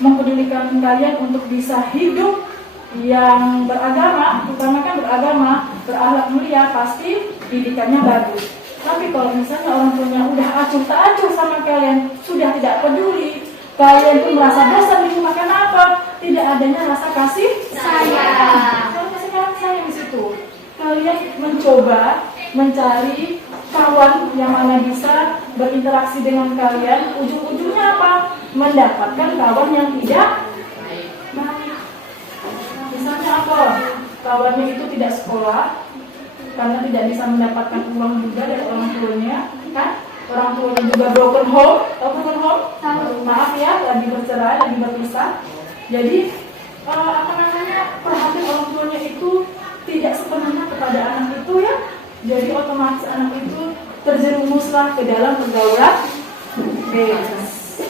mempedulikan kalian untuk bisa hidup yang beragama, terutama kan beragama, berakhlak mulia, pasti didikannya bagus. Tapi kalau misalnya orang tuanya udah acuh tak acuh sama kalian, sudah tidak peduli, kalian tuh merasa bosan di rumah, kenapa? Tidak adanya rasa kasih sayang. Kalau kasih sayang di situ, kalian mencoba mencari kawan yang mana bisa berinteraksi dengan kalian. Ujung-ujungnya apa? Mendapatkan kawan yang tidak baik. Misalnya apa? Kawannya itu tidak sekolah karena tidak bisa mendapatkan uang juga dari orang tuanya, kan? Orang tuanya juga broken home, broken home. Maaf ya, lagi bercerai, lagi berpisah. Jadi perhatian orang tuanya itu tidak sepenuhnya kepada anak itu ya. Jadi otomatis anak itu terjerumuslah ke dalam pergaulan bebas.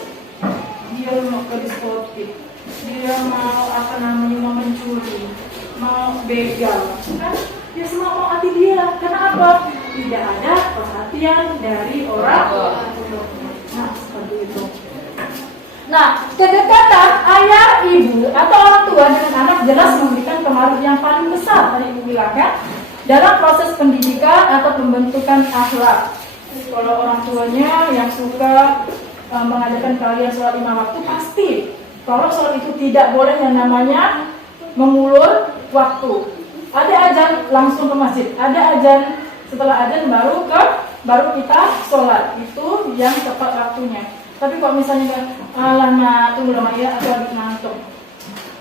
Dia mau ke diskotik, dia mau mau mencuri, mau begal, kan? Dia semua mau hati dia. Kenapa? Tidak ada perhatian dari orang tua. Nah, seperti itu. Nah, kedekatan ayah, ibu, atau orang tua dengan anak jelas memberikan pengaruh yang paling besar, tadi ibu bilang kan, dalam proses pendidikan atau pembentukan akhlak. Kalau orang tuanya yang suka mengadakan kalian sholat 5 waktu, pasti kalau sholat itu tidak boleh yang namanya mengulur waktu. Ada azan langsung ke masjid, ada azan setelah azan baru kita sholat, itu yang tepat waktunya. Tapi kalau misalnya alamak tunggu lama ya, atau lagi ngantuk,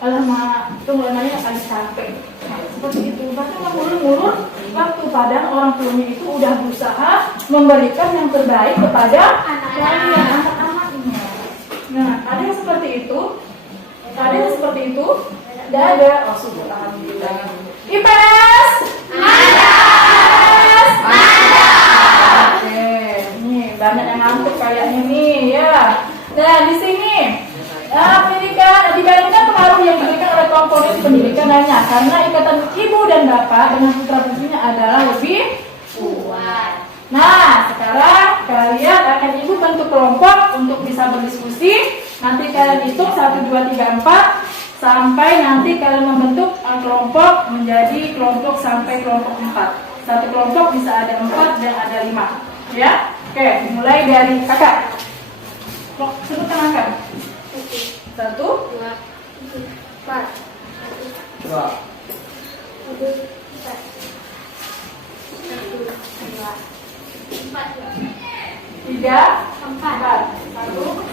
alamak tunggu lama ya, lagi capek, nah, seperti itu. Bahkan mengulur-ngulur waktu, padahal orang tuanya itu udah berusaha memberikan yang terbaik kepada kalian anak-anaknya. Nah, ada yang seperti itu, ada yang seperti itu, tidak ada. Oh, sudah, alhamdulillah. IPS ada. Oke, nih banyak yang ngantuk kayaknya nih ya. Nah, di sini pendidikan dibandingkan pengaruh yang diberikan oleh kelompok pendidikan lainnya, karena ikatan ibu dan bapak dengan putra putrinya adalah lebih kuat. Nah, sekarang kalian akan ibu bentuk kelompok untuk bisa berdiskusi. Nanti kalian hitung 1, 2, 3, 4 sampai nanti kalian membentuk kelompok menjadi kelompok sampai kelompok 4. Satu kelompok bisa ada 4 dan ada 5. Ya, oke, mulai dari kakak. Sebutkan angka. 1, 2, 4. 2, 3, 4. 1, 2,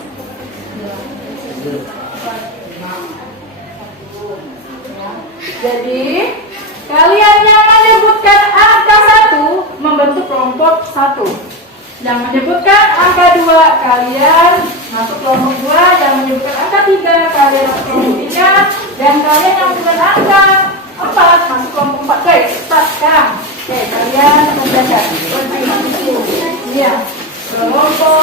3. Jadi kalian yang menyebutkan angka 1 membentuk kelompok 1. Yang menyebutkan angka 2 kalian masuk kelompok 2. Yang menyebutkan angka 3 kalian masuk kelompok 3. Dan kalian yang menyebutkan angka 4 masuk kelompok 4. Oke, start sekarang. Oke, kalian kerjakan. Iya, kelompok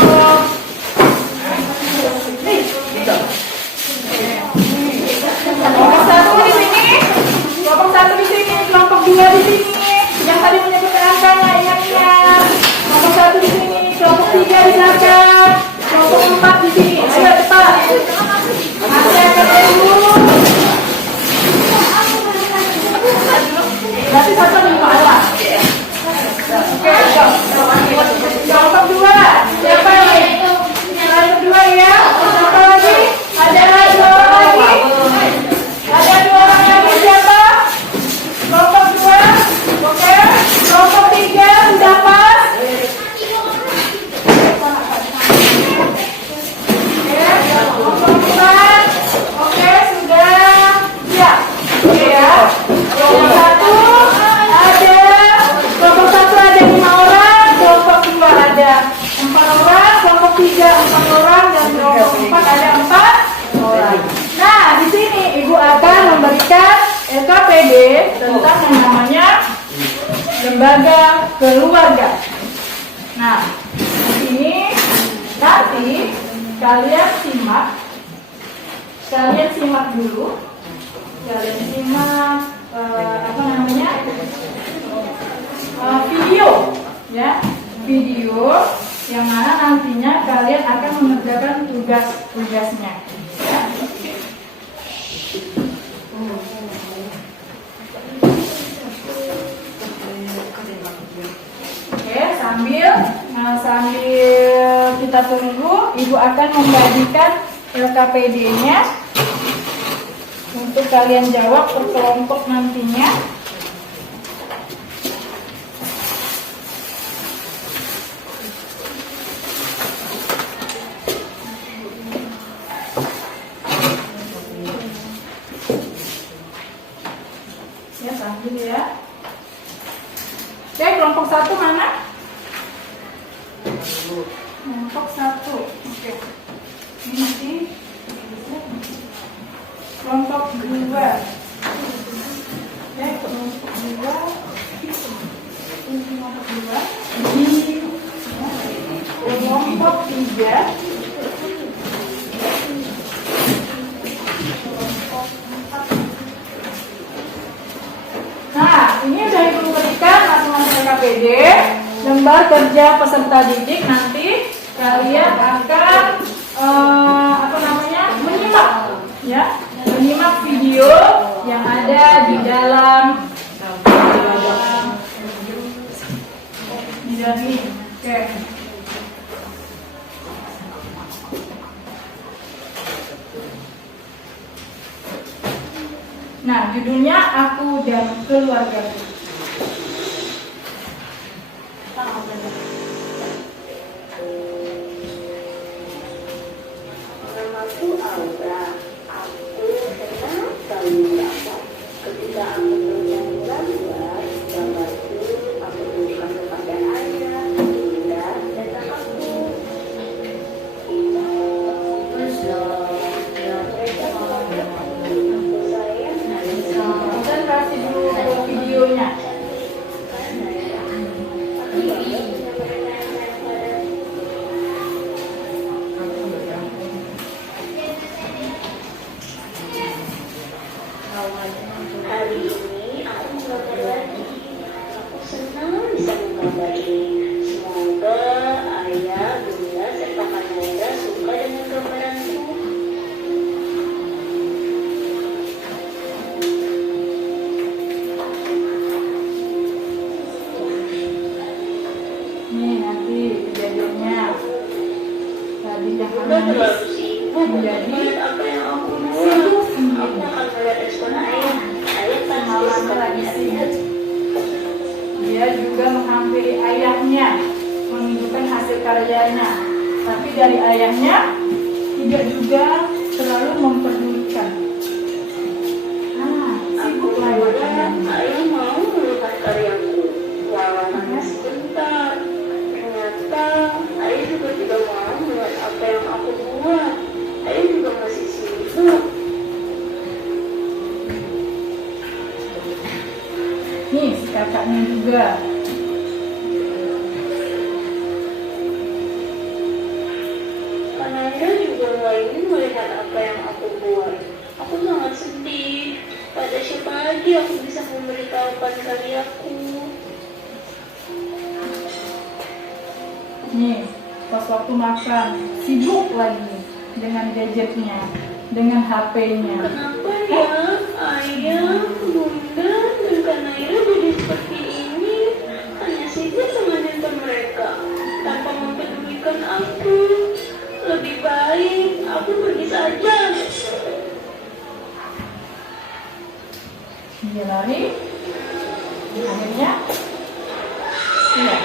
kelompok 1 di sini, kelompok 1 di sini, kelompok 2 di sini. Yang tadi menyebutkan angkanya, ingat-ingat. Kelompok 1 di sini, kelompok 3 di belakang, kelompok 4 di sini. Ayo cepat. Masih akan dulu. Berarti 1 di bawah. Oke, kelompok 2. Siapa ini? Kelompok 2 ya. Siapa lagi? Ada 2 orang lagi. Ada 2 orang lagi, siapa? Kelompok 2. Oke. Kelompok 3 sudah pas. Oke. Kelompok 4. Oke, sudah siap. Oke ya. Kelompok 1 ada. Kelompok 1 ada 5 orang. Kelompok 2 ada 4 orang. Kelompok 3 4 orang dan kelompok 4 ada 4 orang. Nah, di sini Ibu akan memberikan LKPD tentang yang namanya lembaga keluarga. Nah, di sini nanti kalian simak dulu. Kalian simak video, ya, video yang mana nantinya kalian akan mengerjakan tugas-tugasnya. Ya. Oke, sambil kita tunggu, Ibu akan membagikan LKPD-nya untuk kalian jawab per kelompok nantinya. Ya, sambil ya. Oke, kelompok 1 mana? Kelompok 1. Oke. Ini nanti kelompok 2. Oke, kelompok 2. Kelompok 2. Kelompok 3. Nah, ini udah Ibu berikan masing-masing LKPD, lembar kerja peserta didik. Nanti kalian akan menyimak video yang ada di dalam Oke. Nah, judulnya Aku dan Keluargaku. Namaku Aura. Aku senang sekali dapat. Ketika aku belajar gambar, gambarku aku tunjukkan kepada ayah, bunda, dan kakakku. Mereka menganggap aku sayang Kita kasih dulu videonya. aku bangga punya mereka yang sayang padaku. Hari ini aku menggambar lagi. Aku senang bisa menggambar ini. Semoga ayah, bunda, serta Kak Naira suka dengan gambaranku. Nih nanti kejadiannya. Tadi jangan Bunda nangis. terlalu sibuk untuk melihat apa yang aku buat. Aku akan melihat respon ayah. Ayah pasti Mama suka lagi melihat. sibuk. Dia juga menghampiri ayahnya, menunjukkan hasil karyanya. Tapi dari ayahnya tidak juga terlalu memperdulikan. Aku Sibuk lah berharap ayahnya. ayah mau melihat karyaku. Walau hanya sebentar. Ternyata ayah juga tidak mau melihat apa yang aku buat. Ayah juga masih sibuk. Nih si kakaknya juga. Kak Naira juga nggak ingin melihat apa yang aku buat. Aku sangat sedih. Pada siapa lagi aku bisa memberitahukan karyaku? Nih pas waktu makan sibuk lagi dengan gadgetnya, dengan HP-nya. Kenapa ya ayah, bunda, dan Kak Naira jadi seperti ini? Hanya sibuk dengan handphone mereka, tanpa mempedulikan aku. Lebih baik aku pergi saja. Dia lari. Akhirnya iya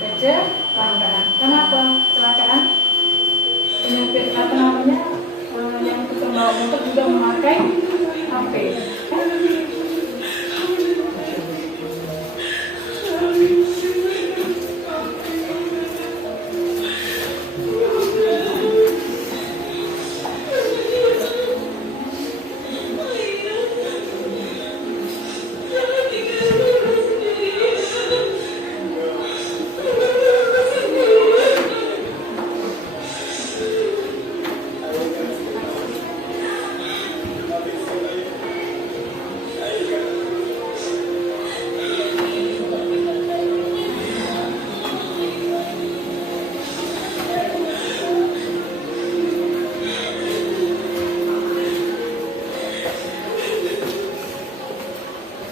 kerja kecelakaan. Kenapa kecelakaan? Penyopir apa namanya yang tukang bawa motor juga memakai HP.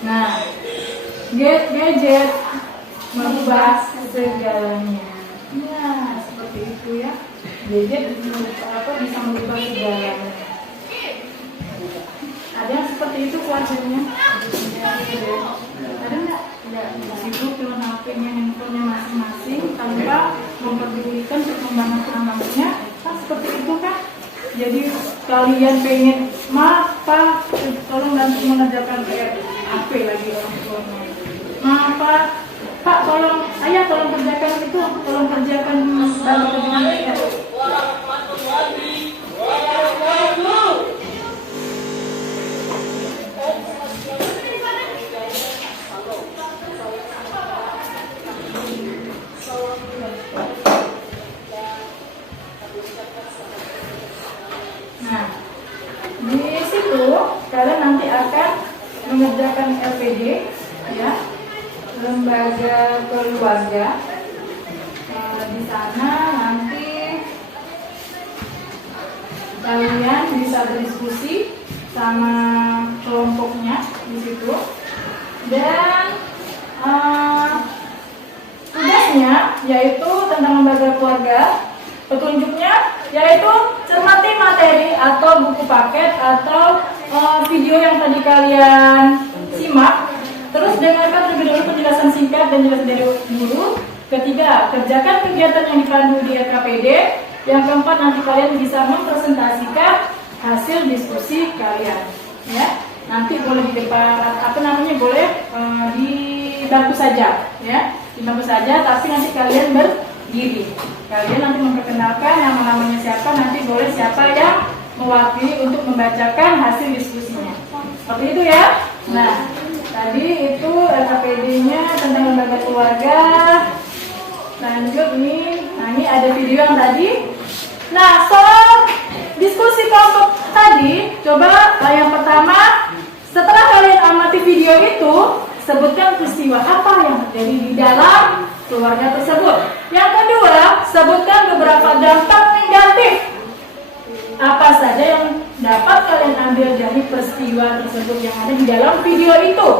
Nah, gadget merubah segalanya. Ya, seperti itu ya. Gadget bisa merubah segalanya. Ada yang seperti itu keluarganya? Ada nggak? Sibuk dengan HP-nya, handphonenya masing-masing tanpa memperdulikan perkembangan anaknya. Kan seperti itu kan? Jadi kalian pengen, Ma, Pa, tolong bantu mengerjakan PR. HP lagi orang tuanya. Ma, Pak, tolong, Ayah tolong kerjakan itu, tolong kerjakan dalam kerjaan PR. Nah, di situ kalian nanti akan mengerjakan LPD, ya, lembaga keluarga. Di sana nanti kalian bisa berdiskusi sama kelompoknya di situ, dan udah Tugasnya yaitu tentang lembaga keluarga. Petunjuknya yaitu cermati materi atau buku paket atau video yang tadi kalian simak. Terus dengarkan terlebih dahulu penjelasan singkat dan jelas dari guru. Ketiga, kerjakan kegiatan yang dipandu di RKPD. Yang keempat, nanti kalian bisa mempresentasikan hasil diskusi kalian. Ya, nanti boleh di depan boleh di bangku saja, ya, di bangku saja. Tapi nanti kalian berdiri. Kalian nanti memperkenalkan nama-namanya siapa. Nanti boleh siapa yang mewakili untuk membacakan hasil diskusinya. Seperti itu ya. Nah, tadi itu LKPD-nya tentang lembaga keluarga. Lanjut nih, nah ini ada video yang tadi. Nah, soal diskusi kelompok tadi, coba yang pertama, setelah kalian amati video itu, sebutkan peristiwa apa yang terjadi di dalam keluarga tersebut. Yang kedua, sebutkan beberapa dampak negatif apa saja yang dapat kalian ambil dari peristiwa tersebut yang ada di dalam video itu.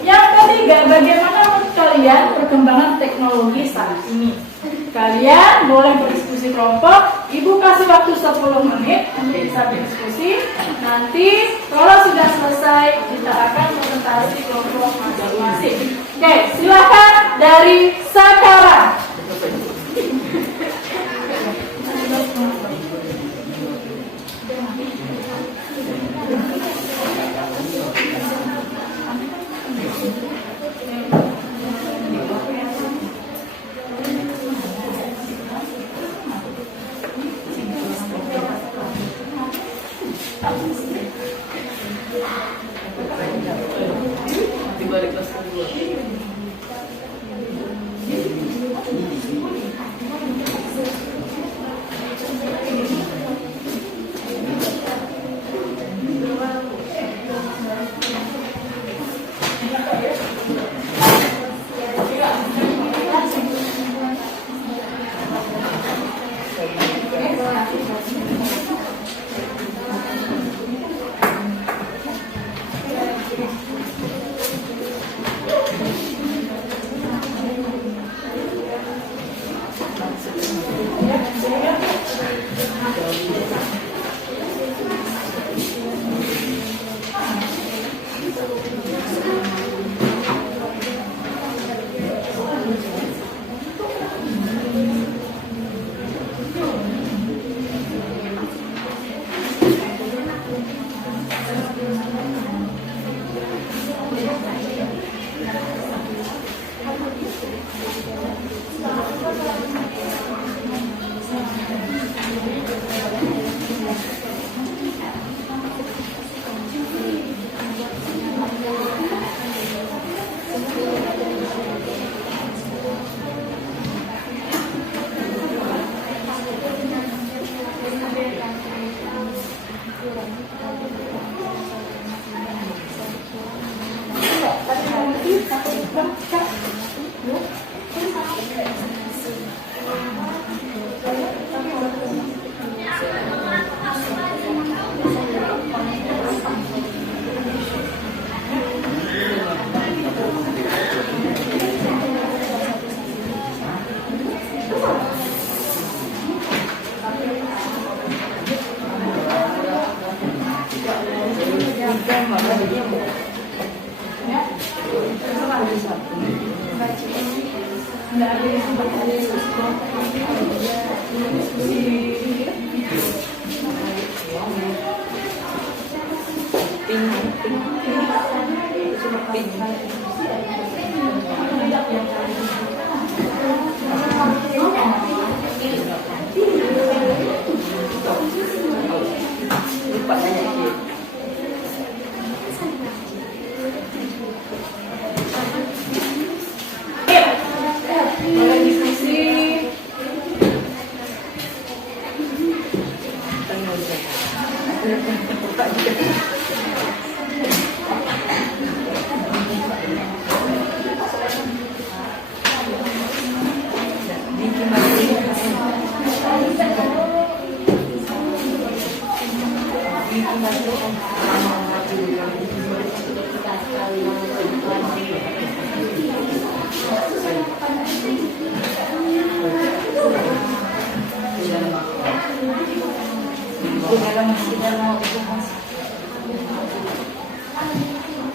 Yang ketiga, bagaimana menurut kalian perkembangan teknologi saat ini? Kalian boleh berdiskusi kelompok. Ibu kasih waktu 10 menit untuk bisa berdiskusi. Nanti kalau sudah selesai, kita akan presentasi kelompok masing-masing. Oke, silakan dari sekarang.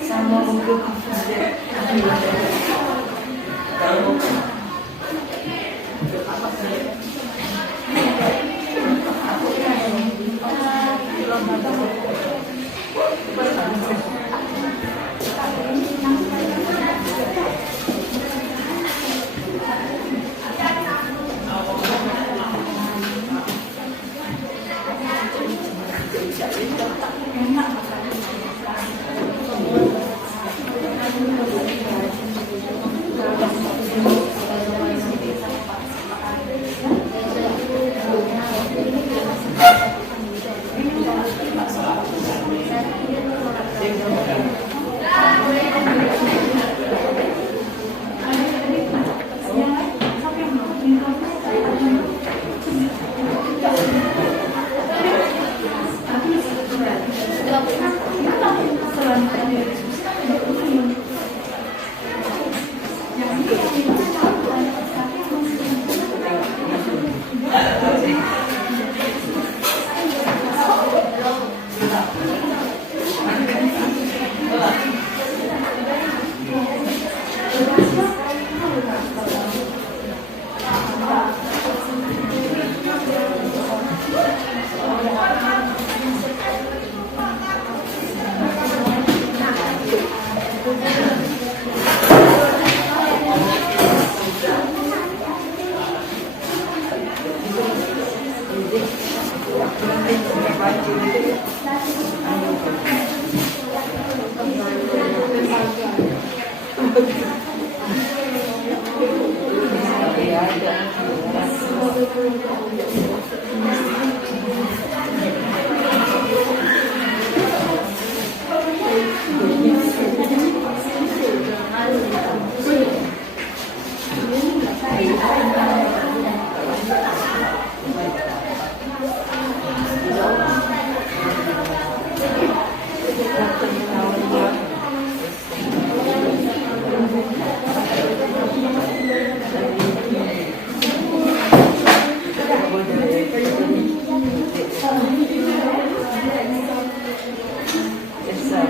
sama untuk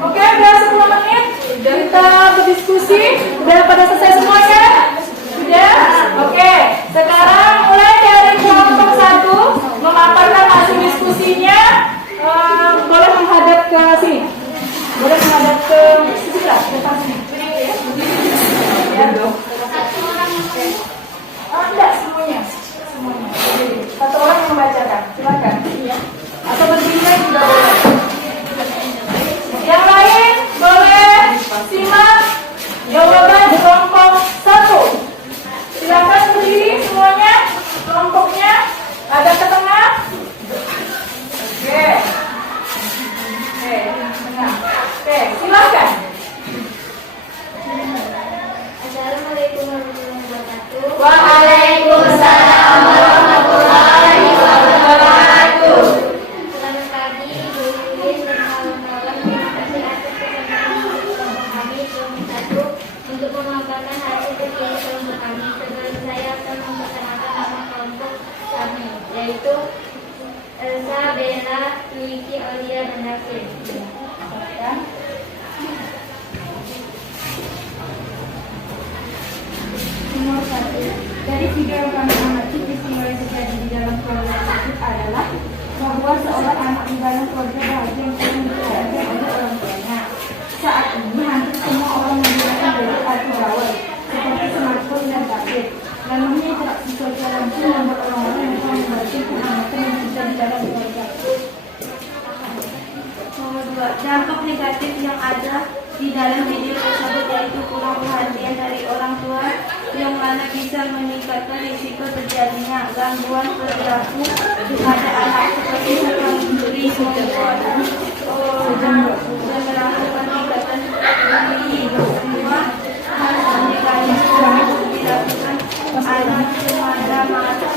Oke, udah 10 menit kita berdiskusi. Udah pada selesai semuanya? Sudah? Oke, sekarang mulai dari kelompok 1 memaparkan hasil diskusinya. Boleh menghadap ke sini. Boleh menghadap ke sini lah, depan sini. Ya dong. Enggak semuanya. Semuanya. Satu orang yang membacakan. Silakan. Atau berdiri juga boleh. Yang lain boleh simak jawaban kelompok 1. Silakan berdiri semuanya, kelompoknya ada ke tengah. Oke, tengah. Oke, silakan. Assalamualaikum warahmatullahi wabarakatuh. Waalaikumsalam warahmatullahi wabarakatuh. Selamat pagi, Ibu Yulis dan kawan-kawan. Terima kasih atas kesempatan kelompok kami kelompok 1 untuk memaparkan hasil terkini kelompok kami. Sebelum saya akan memperkenalkan nama kelompok kami, yaitu Elsa, Bella, Luigi, Aulia, dan David. Nomor 1, dari video yang kami amati peristiwa yang terjadi di dalam keluarga tersebut adalah bahwa seorang anak di dalam keluarga bahagia yang sedang diperhatikan oleh orang tuanya. Saat ini hampir semua orang menggunakan gadget atau gawai seperti smartphone dan tablet. Lamanya interaksi sosial langsung membuat orang-orang yang telah membaca kehangatan yang ada di dalam keluarga. Nomor 2, dampak negatif yang ada di dalam video tersebut yaitu kurang perhatian dari orang tua yang mana bisa meningkatkan risiko terjadinya gangguan perilaku pada anak seperti mencuri, membuat dan melakukan tindakan bullying. Semua hal negatif yang dilakukan anak pada masa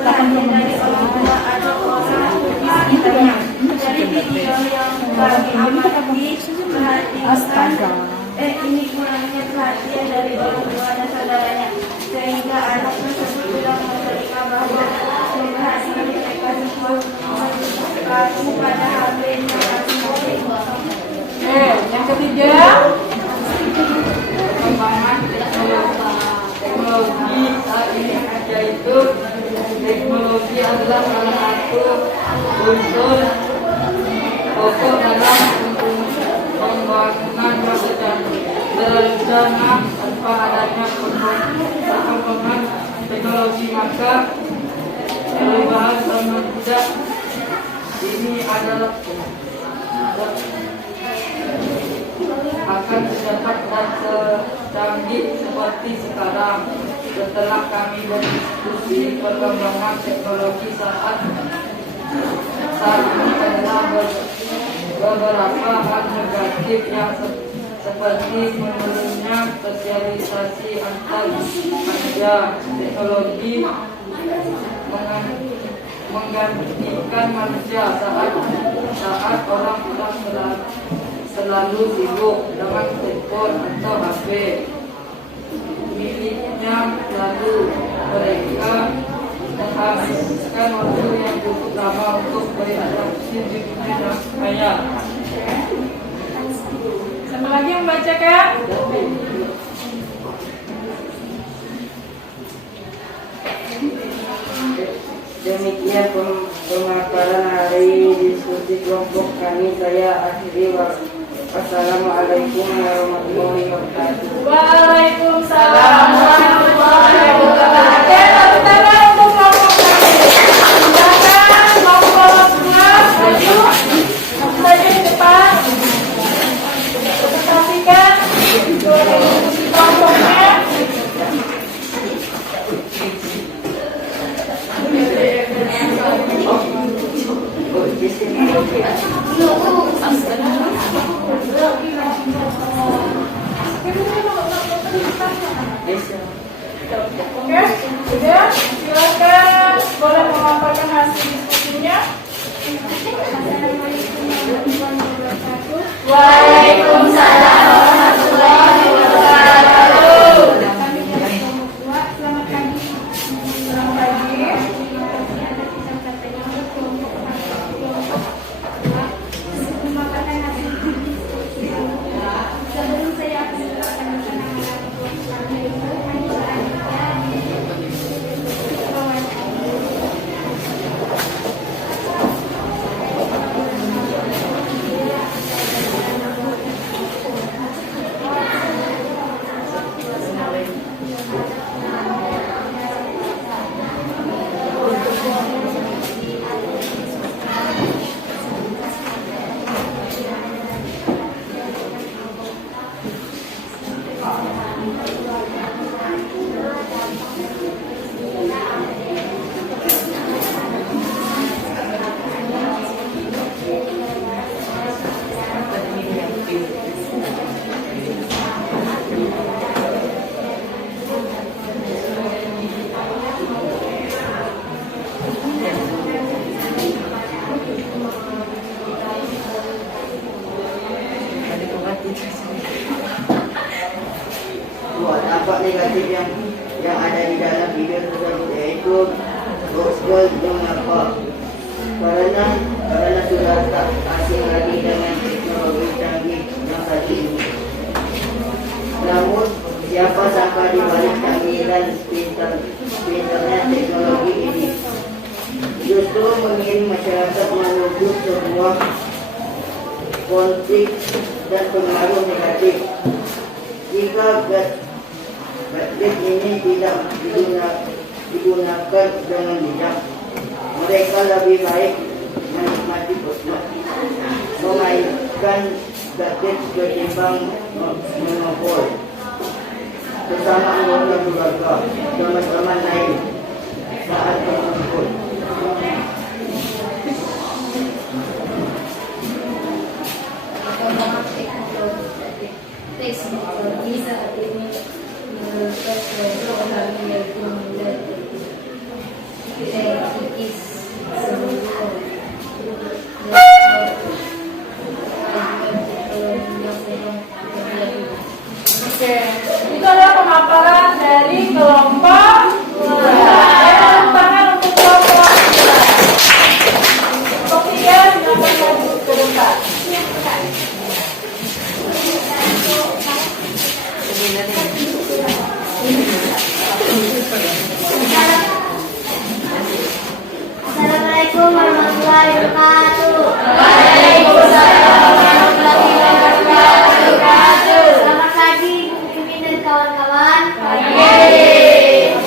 perhatian dari orang tua atau orang di sekitarnya. Dari video yang kami amati perhatikan ini kurangnya perhatian dari orang tua dan saudaranya sehingga anak tersebut tidak menerima bahwa memberhasikan mereka semua kepada hal lain yang masing-masing. Oke, yang ketiga. Perkembangan teknologi saat ini yaitu teknologi adalah salah satu unsur pokok dalam pembangunan berencana. Tanpa adanya perkembangan teknologi maka perubahan tidak ini adalah akan dapat dan secanggih seperti sekarang. Setelah kami berdiskusi perkembangan teknologi saat ini adalah beberapa hal negatif yang seperti menurunnya sosialisasi antar manusia. Teknologi menggantikan manusia saat orang selalu sibuk dengan telepon atau HP miliknya, lalu mereka menghabiskan waktu yang cukup lama untuk berinteraksi di dunia maya. Siapa lagi yang membacakan? Demikian pemaparan hari diskusi kelompok kami. Saya akhiri. Wassalamualaikum warahmatullahi wabarakatuh. Waalaikumsalam warahmatullahi wabarakatuh. Tepuk tangan untuk kelompok kami. Silakan kelompok kedua maju. Saja di depan. Perhatikan kelompoknya. Oke, sudah. Silakan boleh memaparkan hasil diskusinya. Waalaikumsalam warahmatullahi wabarakatuh. Selamat pagi. Selamat pagi. Memaparkan hasil diskusi. Sebelum saya akan menjelaskan tentang Dampak negatif yang ada di dalam video tersebut yaitu gospel mengapa karena sudah tak asing lagi dengan teknologi canggih yang saat ini. Namun siapa sangka di balik canggihan pintarnya teknologi ini justru mengirim masyarakat menuju sebuah konflik dan pengaruh negatif. Jika gadget ini tidak digunakan dengan bijak, mereka lebih baik menikmati memainkan gadget ketimbang monopol bersama anggota keluarga, teman-teman lain saat berkumpul. Teknologi saat ini sesuatu orang yang kemudian teknikis seluruh Oke, itu adalah pemaparan dari kelompok. Tepuk tangan warahmatullahi wabarakatuh. Selamat pagi, Ibu Bimbing dan kawan-kawan.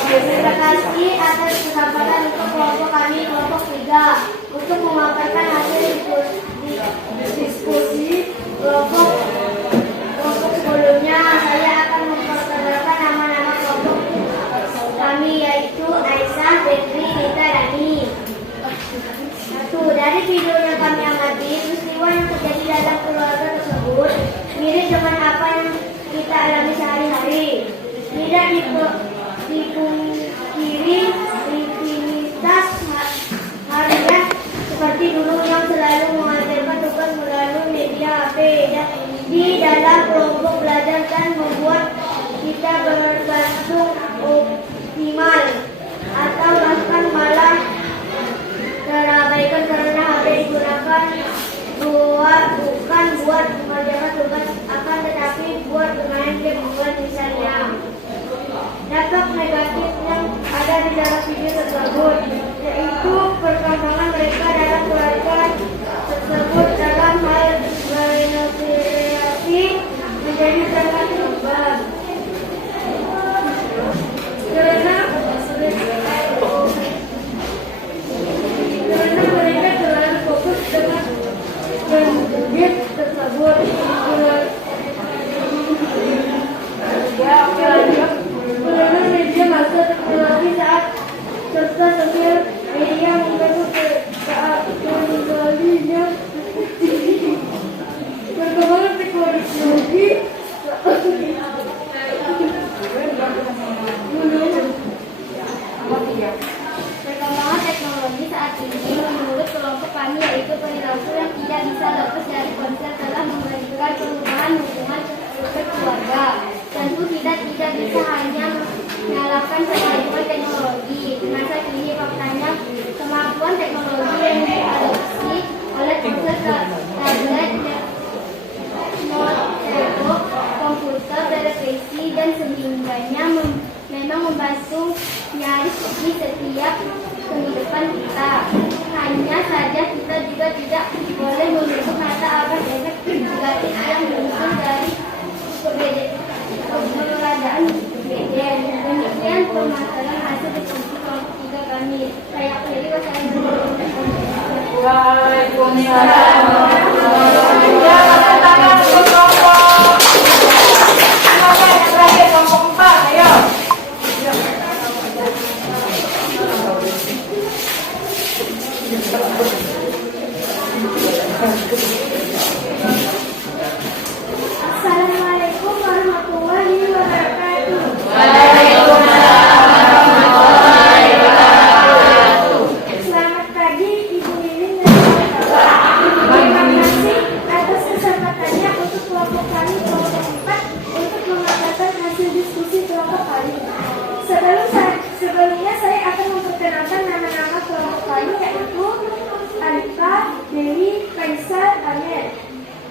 Terima kasih atas kesempatan untuk kelompok kami, kelompok 3, untuk memaparkan hasil diskusi kelompok sebelumnya. Saya akan memperkenalkan nama-nama kelompok kami, yaitu Aisyah, Fitri, Rita, Rani. Dari video yang kami amati, peristiwa yang terjadi dalam keluarga tersebut mirip dengan apa yang kita alami sehari-hari. Tidak dipungkiri rutinitas harian seperti dulu yang selalu mengajarkan tugas melalui media HP di dalam kelompok belajar dan membuat kita berlangsung optimal, atau bahkan malah terabaikan karena HP digunakan bukan buat mengerjakan tugas, akan tetapi buat bermain game buat misalnya. Dampak negatif yang ada di dalam video tersebut yaitu perkembangan mereka dalam keluarga tersebut dalam hal bernegosiasi menjadi sangat berubah karena mereka terlalu fokus dengan game tersebut. Karena media masa teknologi serta sosial media mengganggu saat kembalinya perkembangan teknologi. Perkembangan teknologi saat ini menurut kelompok kami yaitu perilaku yang tidak bisa lepas dari ponsel telah memberikan perubahan hubungan keluarga. Tentu kita tidak bisa hanya menyalahkan kemajuan teknologi. Masa kini faktanya kemampuan teknologi yang diadopsi oleh ponsel, tablet, notebook, komputer, televisi dan sebagainya memang membantu nyaris di setiap kehidupan kita. Hanya saja kita juga tidak boleh menutup mata akan efek negatif yang muncul dari keberadaan BBM. Demikian permasalahan hasil diskusi kelompok 3 kami. Saya akhiri, wassalamualaikum. Waalaikumsalam warahmatullahi wabarakatuh. Tangan untuk kelompok. Silakan yang terakhir kelompok 4, ayo. Assalamualaikum warahmatullahi wabarakatuh. Selamat pagi, Ibu Lilin dan kawan-kawan. Terima kasih atas kesempatannya untuk kelompok kami, kelompok 4, untuk memaparkan hasil diskusi kelompok kami. Sebelumnya saya akan memperkenalkan nama-nama kelompok kami, yaitu Alika, Dewi, Kaisar, Amir.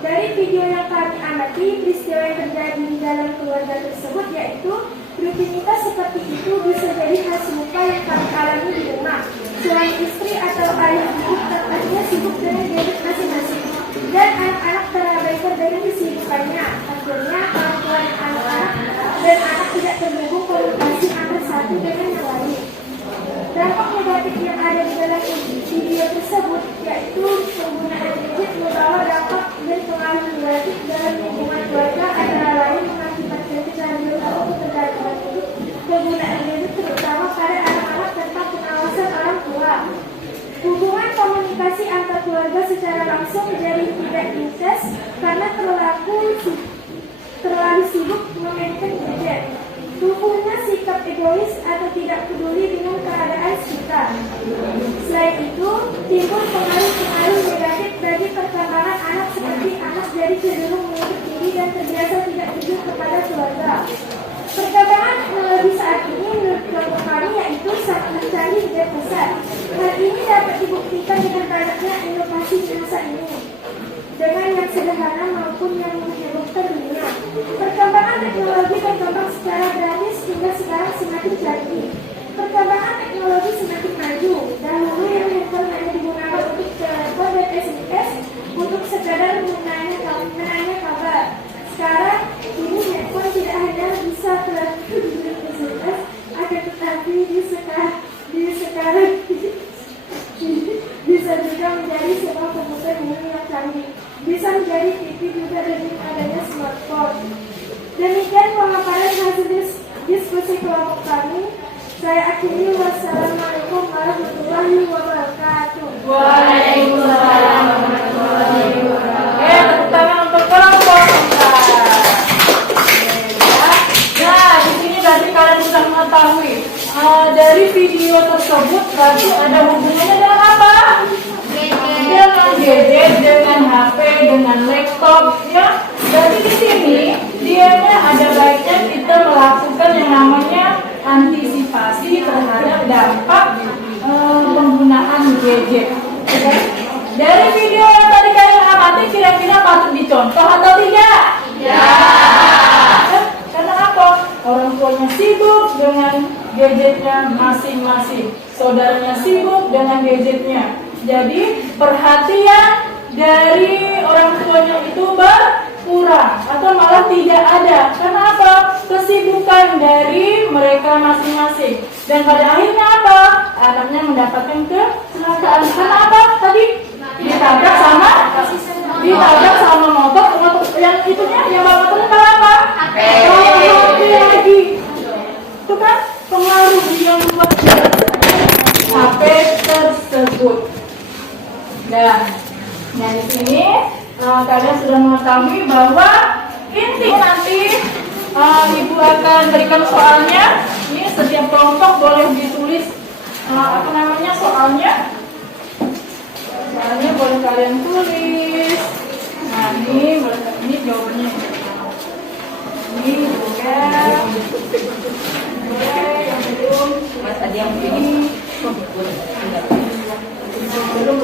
Dari video yang kami amati, peristiwa yang terjadi di dalam keluarga tersebut yaitu rutinitas seperti itu bisa jadi hal serupa yang kami alami di rumah. Selain istri atau ayah ibu terkadang sibuk dengan gadget masing-masing dan anak-anak terabaikan dari kesibukannya. Akhirnya orang tua dan anak-anak tidak terhubung komunikasi antara satu dengan yang lain. Dampak negatif yang ada di dalam video tersebut yaitu penggunaan gadget membawa dampak dan pengaruh negatif dalam hubungan keluarga, antara lain mengakibatkan kecanduan atau ketergantungan hidup penggunaan gadget terutama pada anak-anak tanpa pengawasan orang tua. Hubungan komunikasi antar keluarga secara langsung menjadi tidak intens karena terlalu sibuk memainkan gadget. Tumbuhnya sikap egois atau tidak peduli dengan keadaan sekitar. Selain itu, timbul pengaruh-pengaruh negatif bagi perkembangan anak seperti anak jadi cenderung menutup diri dan terbiasa tidak jujur kepada keluarga. Perkembangan teknologi saat ini menurut kelompok kami yaitu sangat canggih dan besar. Hal ini dapat dibuktikan dengan banyaknya inovasi di masa ini, dengan yang sederhana maupun yang menghebohkan dunia. Perkembangan teknologi berkembang secara gratis hingga sekarang semakin canggih. Perkembangan teknologi semakin maju. Dahulu yang handphone hanya digunakan untuk tapi sekarang bisa juga menjadi sebuah komputer mini yang canggih. Bisa menjadi TV juga dengan adanya smartphone. Demikian pemaparan hasil diskusi kelompok kami. Saya akhiri. Wassalamualaikum warahmatullahi wabarakatuh. Waalaikumsalam warahmatullahi wabarakatuh. Tepuk tangan untuk kelompok kita. Nah, di sini berarti kalian sudah mengetahui dari video tersebut berarti ada hubungannya dengan apa? Dengan gadget, dengan HP, dengan laptop, ya. Jadi di sini dianya ada baiknya kita melakukan yang namanya antisipasi terhadap dampak penggunaan gadget. Oke? Dari video yang tadi kalian amati kira-kira patut dicontoh atau tidak? Ya. Karena apa? Orang tuanya sibuk dengan gadgetnya masing-masing, saudaranya sibuk dengan gadgetnya. Jadi perhatian dari orang tuanya itu berkurang atau malah tidak ada. Karena apa? Kesibukan dari mereka masing-masing. Dan pada akhirnya apa? Anaknya mendapatkan kecelakaan. Karena apa? Tadi ditabrak sama motor yang itunya yang bawa motor karena apa? HP lagi. Itu kan pengaruh yang luar biasa HP tersebut. Dan di sini kalian sudah mengetahui bahwa inti nanti ibu akan berikan soalnya. Ini setiap kelompok boleh ditulis soalnya. Soalnya boleh kalian tulis. Nah ini jawabannya. Ini juga. Yang belum. Mas tadi yang Ini belum.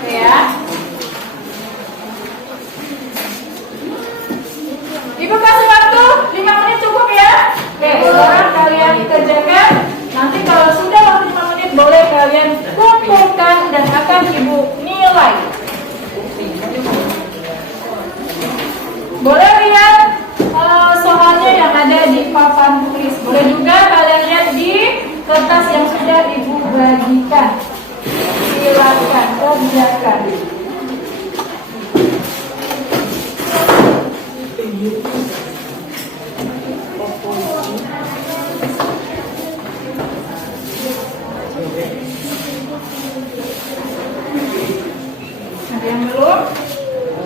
Oke ya. Ibu kasih waktu 5 menit cukup ya. Oke, sekarang kalian kerjakan. Nanti kalau sudah waktu 5 menit boleh kalian kumpulkan dan akan ibu nilai. Boleh lihat soalnya yang ada di papan tulis. Boleh juga kalian lihat di kertas yang sudah ibu bagikan. Silakan kerjakan. Ada yang belum?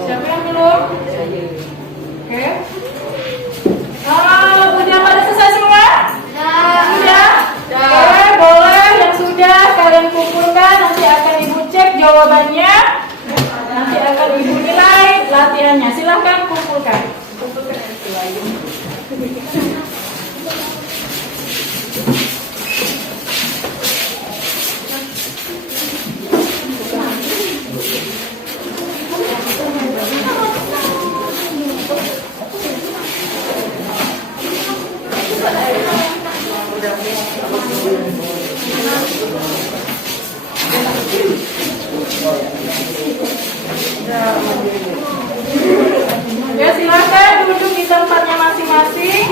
Siapa yang belum? Oke. Udah pada selesai semua? Sudah? Oke, boleh yang sudah kalian kumpulkan. Nanti akan ibu cek jawabannya. Nanti akan ibu nilai latihannya. Silahkan kumpulkan. Ya, silakan duduk di tempatnya masing-masing.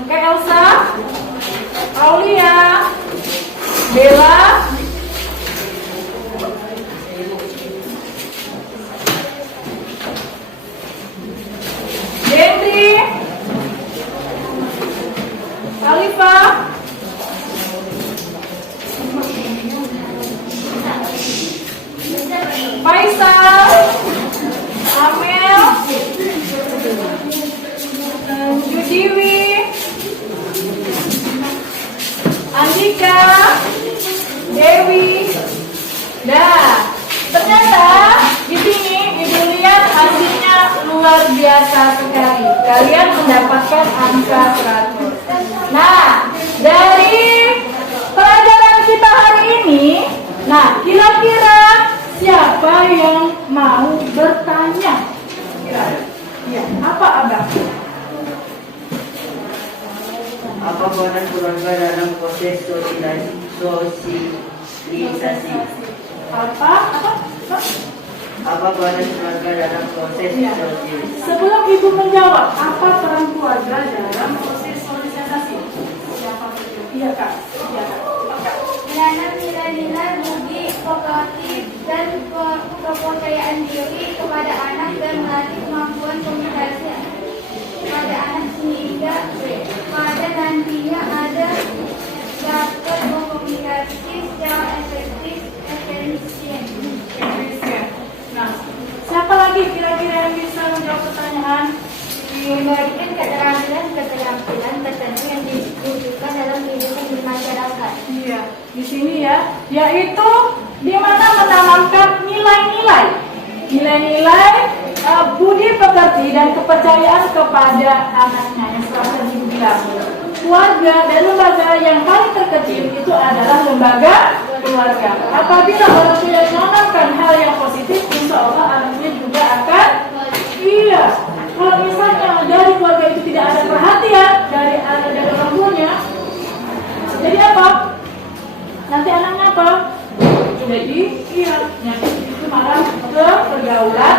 Oke, Elsa, Aulia, Bella, Dendri, Alifa, Faisal, Amel, Judiwi, Andika, Dewi. Nah, ternyata di sini ibu lihat hasilnya luar luar biasa sekali. Kalian mendapatkan angka 100. Nah, dari pelajaran kita hari ini, nah kira-kira siapa yang mau bertanya? Ya, apa Abang? Apa peran keluarga dalam proses sosialisasi? Apa? Apa peran keluarga dalam proses Ya. sosialisasi? Sebelum Ibu menjawab, apa peran keluarga dalam proses sosialisasi? Siapa? Iya Kak. Iya Kak. Kak. Menanam nilai-nilai budi pekerti dan kepercayaan diri kepada anak dan melatih kemampuan komunikasi pada anak sehingga pada nantinya ada dapat berkomunikasi secara efektif, efisien. Nah, siapa lagi kira-kira yang bisa menjawab pertanyaan? Memberikan keterampilan tertentu yang dibutuhkan dalam kehidupan di masyarakat. Iya, di sini ya, yaitu di mana menanamkan nilai-nilai budi pekerti dan kepercayaan kepada anaknya yang seperti Ibu bilang. Keluarga dan lembaga yang paling terkecil itu adalah lembaga keluarga. Apabila orang tua menanamkan hal yang positif, insya Allah anaknya juga akan iya. Kalau misalnya dari keluarga itu tidak ada perhatian dari orang tuanya, jadi apa? Nanti anaknya apa? Jadi iya, itu malah ke pergaulan.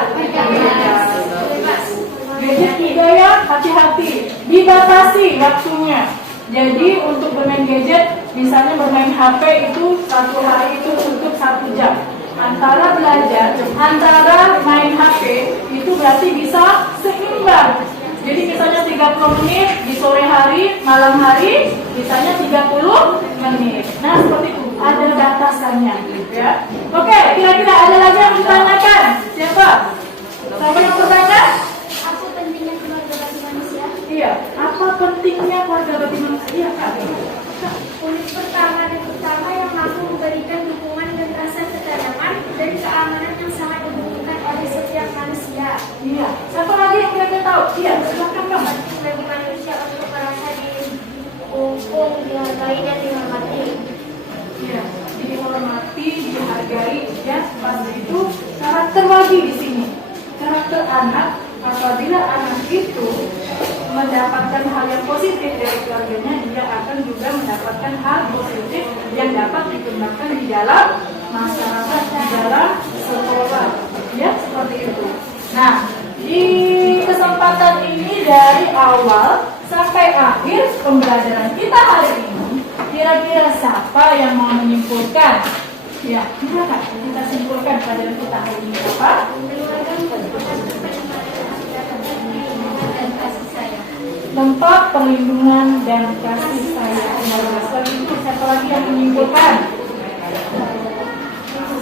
Gadget juga ya, hati-hati, dibatasi waktunya. Jadi untuk bermain gadget, misalnya bermain HP itu satu hari itu cukup 1 jam. Antara belajar, antara main HP itu berarti bisa seimbang. Jadi misalnya 30 menit di sore hari, malam hari, misalnya 30 menit. Nah seperti itu, ada batasannya ya. Oke, kira-kira ada lagi yang ditanyakan? Siapa? Siapa yang bertanya? Apa pentingnya keluarga bagi manusia? Iya, apa pentingnya keluarga bagi manusia? Unit pertama dan utama yang mampu memberikan dukungan dan rasa ketenangan dan keamanan yang sangat dibutuhkan oleh setiap manusia. Iya, siapa lagi yang kira-kira tahu? Iya, silakan Bang. Bagi manusia untuk merasa didukung, dihargai dan dihormati. Iya, dihormati, dihargai, ya pasti itu karakter lagi di sini. Karakter anak, apabila anak itu mendapatkan hal yang positif dari keluarganya, dia akan juga mendapatkan hal positif yang dapat dikembangkan di dalam masyarakat, di dalam sekolah. Ya, seperti itu. Nah, di kesempatan ini dari awal sampai akhir pembelajaran kita hari ini, kira-kira siapa yang mau menyimpulkan? Ya, silakan kita simpulkan pelajaran kita hari ini apa? Tempat perlindungan dan kasih sayang. Lagi itu siapa lagi yang menyimpulkan?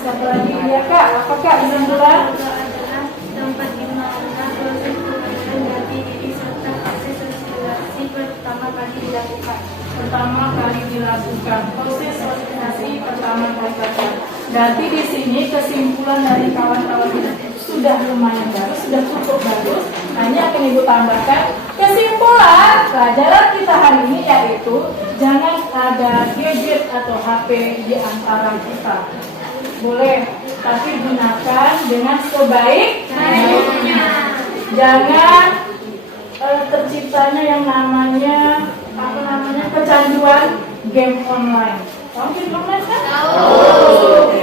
Siapa lagi? Ya Kak, apa Kak kesimpulan? Adalah tempat di mana proses pembelajaran jati diri serta proses sosialisasi pertama kali dilakukan. Proses sosialisasi pertama kali dilakukan. Berarti di sini kesimpulan dari kawan-kawan kita sudah lumayan bagus, sudah cukup bagus. Hanya akan Ibu tambahkan kesimpulan pelajaran kita hari ini yaitu jangan ada gadget atau HP di antara kita. Boleh, tapi gunakan dengan sebaik-baiknya. Jangan terciptanya yang namanya kecanduan game online. Tahu game online kan? Tahu.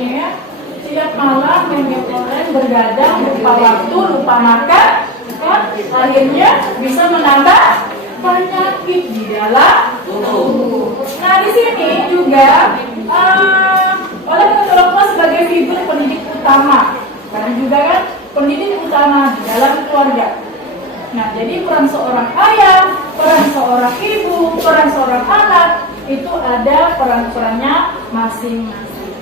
Ya. Setiap malam main game online bergadang, lupa waktu, lupa makan, kan? Akhirnya bisa menambah penyakit di dalam tubuh. Nah di sini juga oleh orang tua sebagai figur pendidik utama, karena juga kan pendidik utama di dalam keluarga. Nah jadi peran seorang ayah, peran seorang ibu, peran seorang anak itu ada peran-perannya masing-masing.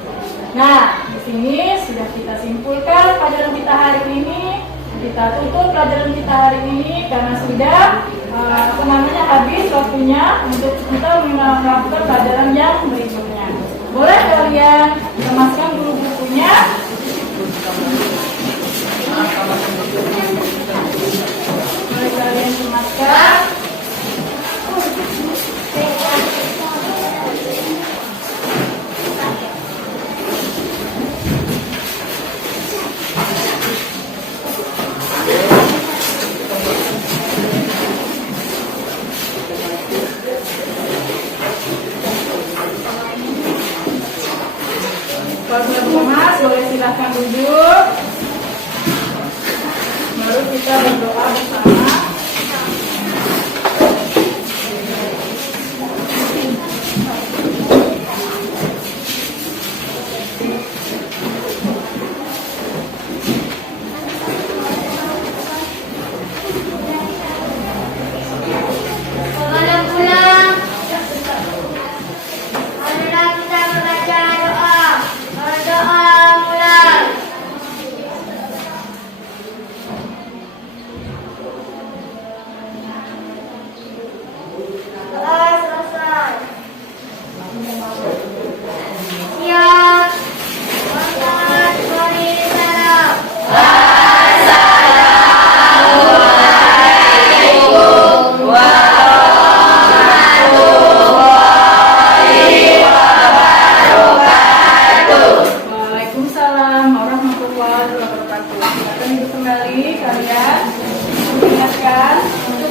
Nah, di sini sudah kita simpulkan pelajaran kita hari ini. Kita tutup pelajaran kita hari ini karena sudah habis waktunya untuk kita melakukan pelajaran yang berikutnya. Boleh kalian kemaskan dulu bukunya.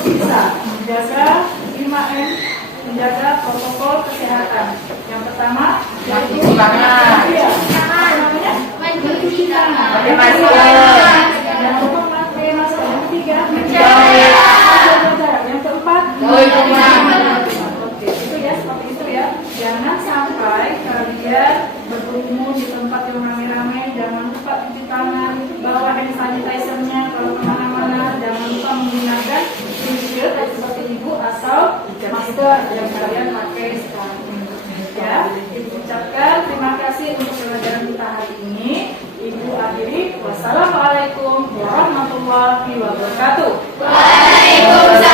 bisa menjaga 5M, menjaga protokol kesehatan. Yang pertama, Mencuci tangan. Iya. Apa namanya? Mencuci tangan. Pakai masker. Jangan lupa pakai masker. Yang ketiga, menjaga jarak. Yang keempat, Jauhi kerumunan. Oke, itu ya, seperti itu ya. Jangan sampai kalian berkerumun di tempat yang ramai-ramai. Jangan lupa cuci tangan, bawa hand sanitizer-nya kalau kemana-mana. Jangan lupa menggunakan face shield seperti ibu atau masker yang kalian pakai sekarang ini. Ya, ibu ucapkan terima kasih untuk pelajaran kita hari ini. Ibu akhiri. Wassalamualaikum warahmatullahi wabarakatuh. Waalaikumsalam.